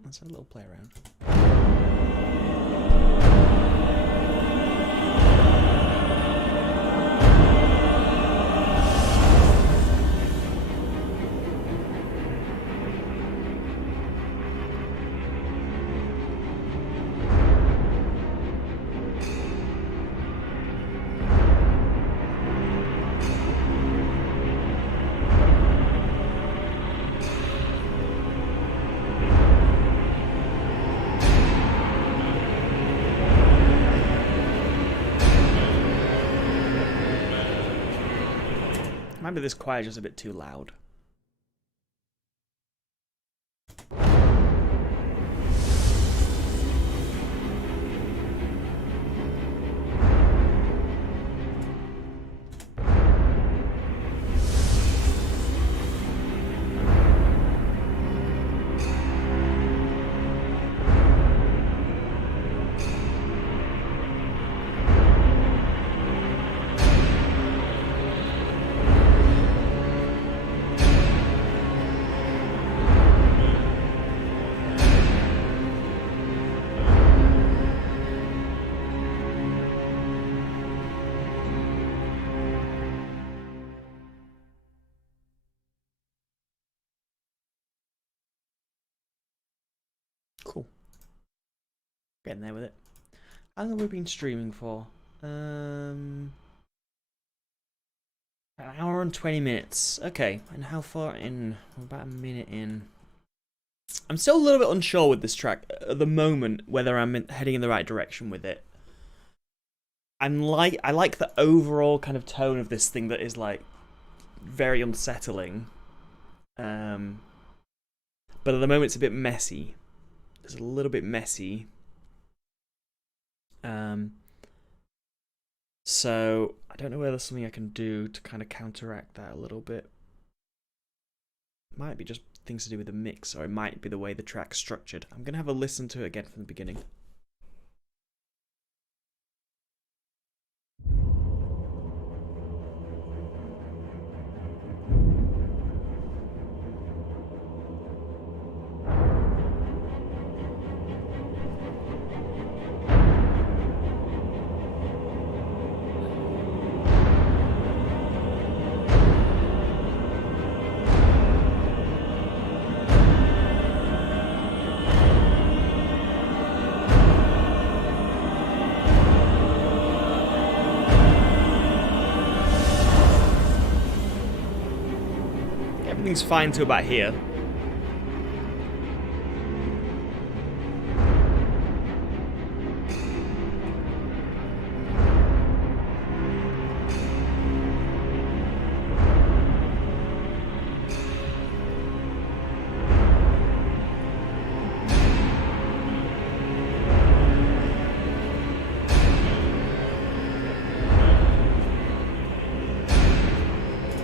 Let's have a little play around. Maybe this choir is just a bit too loud. Cool. Getting there with it. How long have we been streaming for? An hour and 20 minutes. Okay, and how far in? We're about a minute in. I'm still a little bit unsure with this track at the moment, whether I'm heading in the right direction with it. I like the overall kind of tone of this thing that is like very unsettling. But at the moment it's a bit messy. It's a little bit messy. So I don't know whether there's something I can do to kind of counteract that a little bit. Might be just things to do with the mix, or it might be the way the track's structured. I'm gonna have a listen to it again from the beginning. Everything's fine to about here.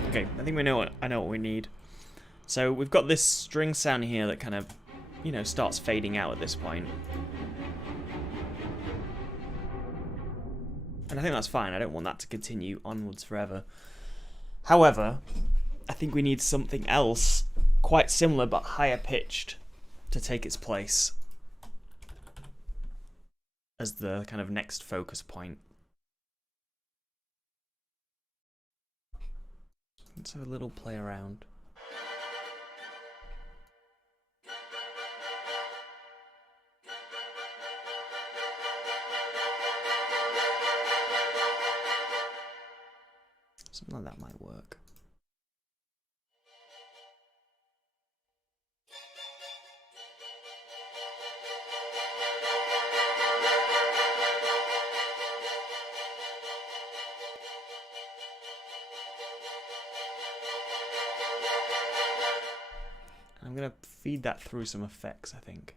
Okay, I think I know what we need. So we've got this string sound here that kind of, you know, starts fading out at this point. And I think that's fine. I don't want that to continue onwards forever. However, I think we need something else quite similar but higher pitched to take its place as the kind of next focus point. Let's have a little play around. Something like that might work. I'm going to feed that through some effects, I think.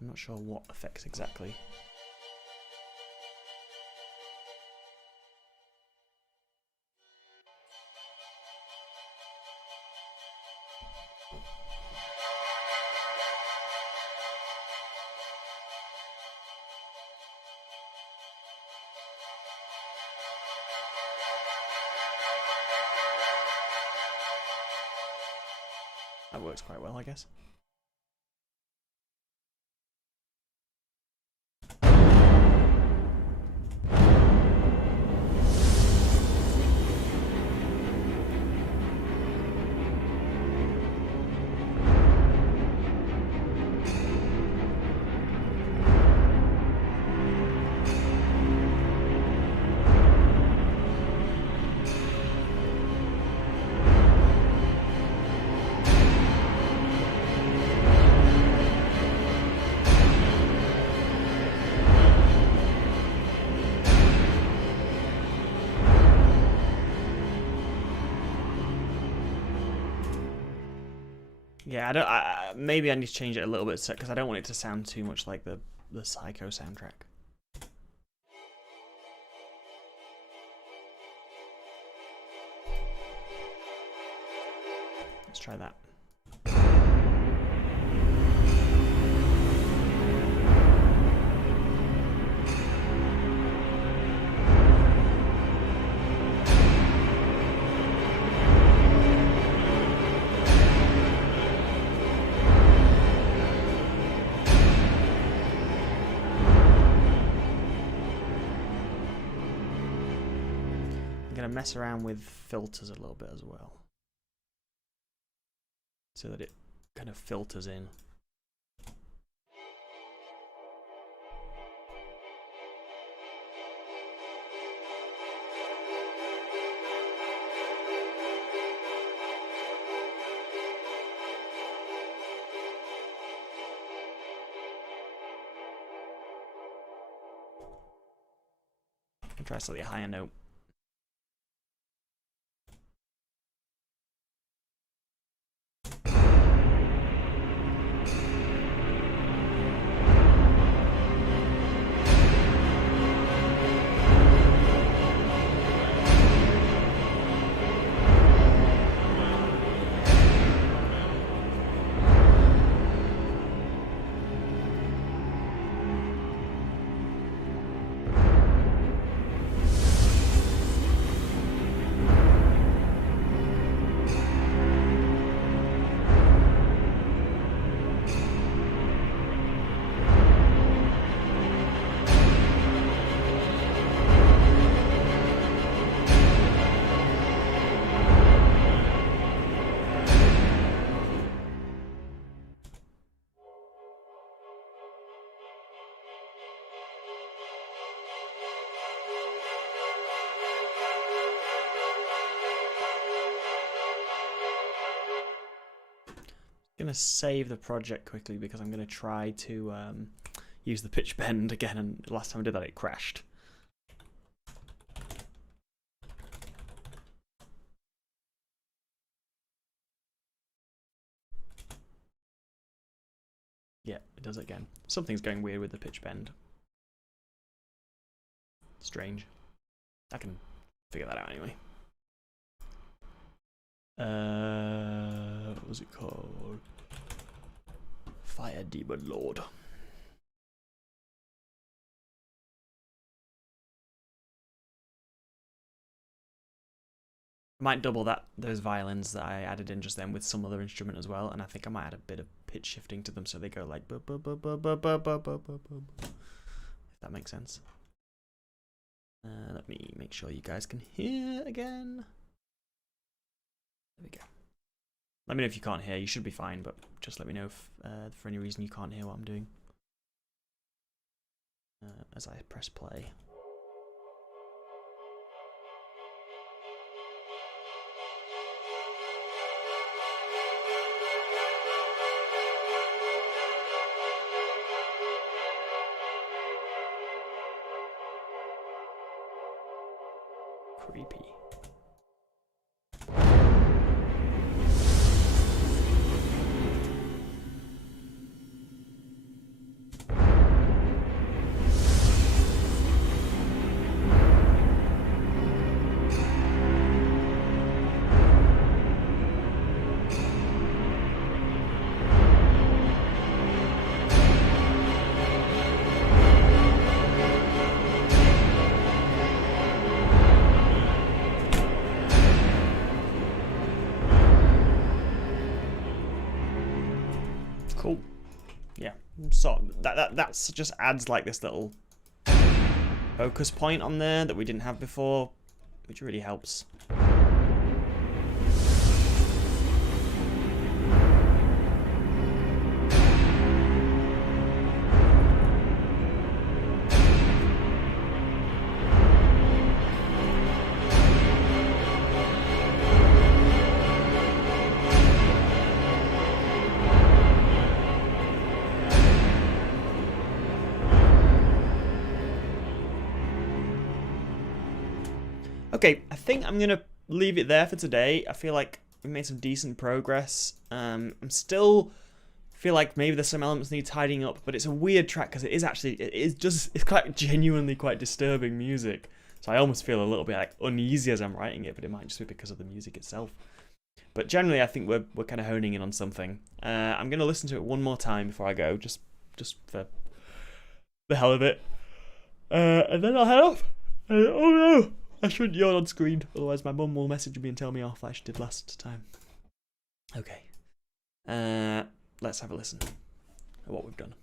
I'm not sure what effects exactly. That works quite well, I guess. Yeah, maybe I need to change it a little bit because I don't want it to sound too much like the Psycho soundtrack. Let's try that. Mess around with filters a little bit as well so that it kind of filters in. Try a slightly higher note. I'm going to save the project quickly because I'm going to try to use the pitch bend again, and last time I did that it crashed. Yeah, it does it again. Something's going weird with the pitch bend. Strange. I can figure that out anyway. What was it called? Fire Demon Lord. I might double those violins that I added in just then with some other instrument as well, and I think I might add a bit of pitch shifting to them so they go like if that makes sense. Let me make sure you guys can hear again. There we go. Let me know if you can't hear. You should be fine, but just let me know if for any reason you can't hear what I'm doing as I press play. Creepy. Cool. Yeah. So that's just adds like this little focus point on there that we didn't have before, which really helps. Okay, I think I'm gonna leave it there for today. I feel like we made some decent progress. I'm still feel like maybe there's some elements need tidying up, but it's a weird track because it's quite genuinely quite disturbing music. So I almost feel a little bit like uneasy as I'm writing it, but it might just be because of the music itself. But generally, I think we're kind of honing in on something. I'm gonna listen to it one more time before I go, just for the hell of it, and then I'll head off. Oh no! I shouldn't yawn on screen, otherwise my mum will message me and tell me off like she did last time. Okay. Let's have a listen at what we've done.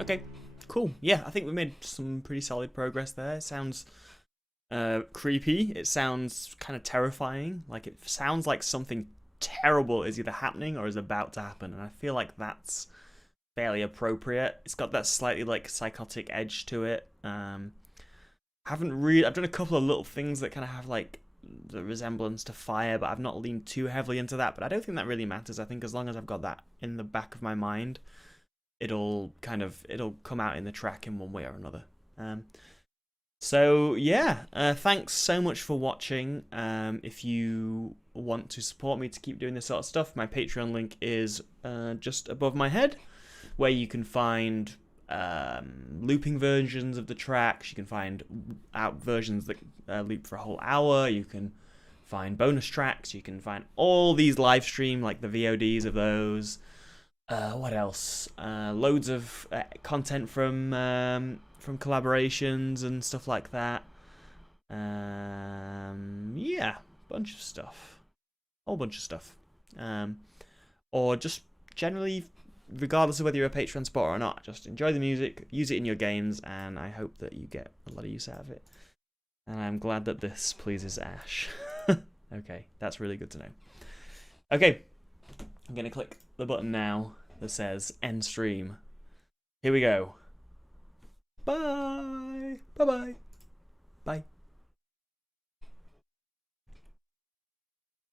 Okay, cool. Yeah, I think we made some pretty solid progress there. It sounds creepy. It sounds kind of terrifying. Like, it sounds like something terrible is either happening or is about to happen, and I feel like that's fairly appropriate. It's got that slightly like psychotic edge to it. I've done a couple of little things that kind of have like the resemblance to fire, but I've not leaned too heavily into that. But I don't think that really matters. I think as long as I've got that in the back of my mind, it'll come out in the track in one way or another. So yeah, thanks so much for watching. If you want to support me to keep doing this sort of stuff, my Patreon link is just above my head, where you can find looping versions of the tracks. You can find out versions that loop for a whole hour. You can find bonus tracks. You can find all these live stream, like the VODs of those. What else? Loads of content from collaborations and stuff like that. Yeah, bunch of stuff, whole bunch of stuff. Or just generally, regardless of whether you're a Patreon supporter or not, just enjoy the music, use it in your games, and I hope that you get a lot of use out of it. And I'm glad that this pleases Ash. Okay, that's really good to know. Okay, I'm gonna click the button now that says end stream. Here we go. Bye. Bye-bye. Bye.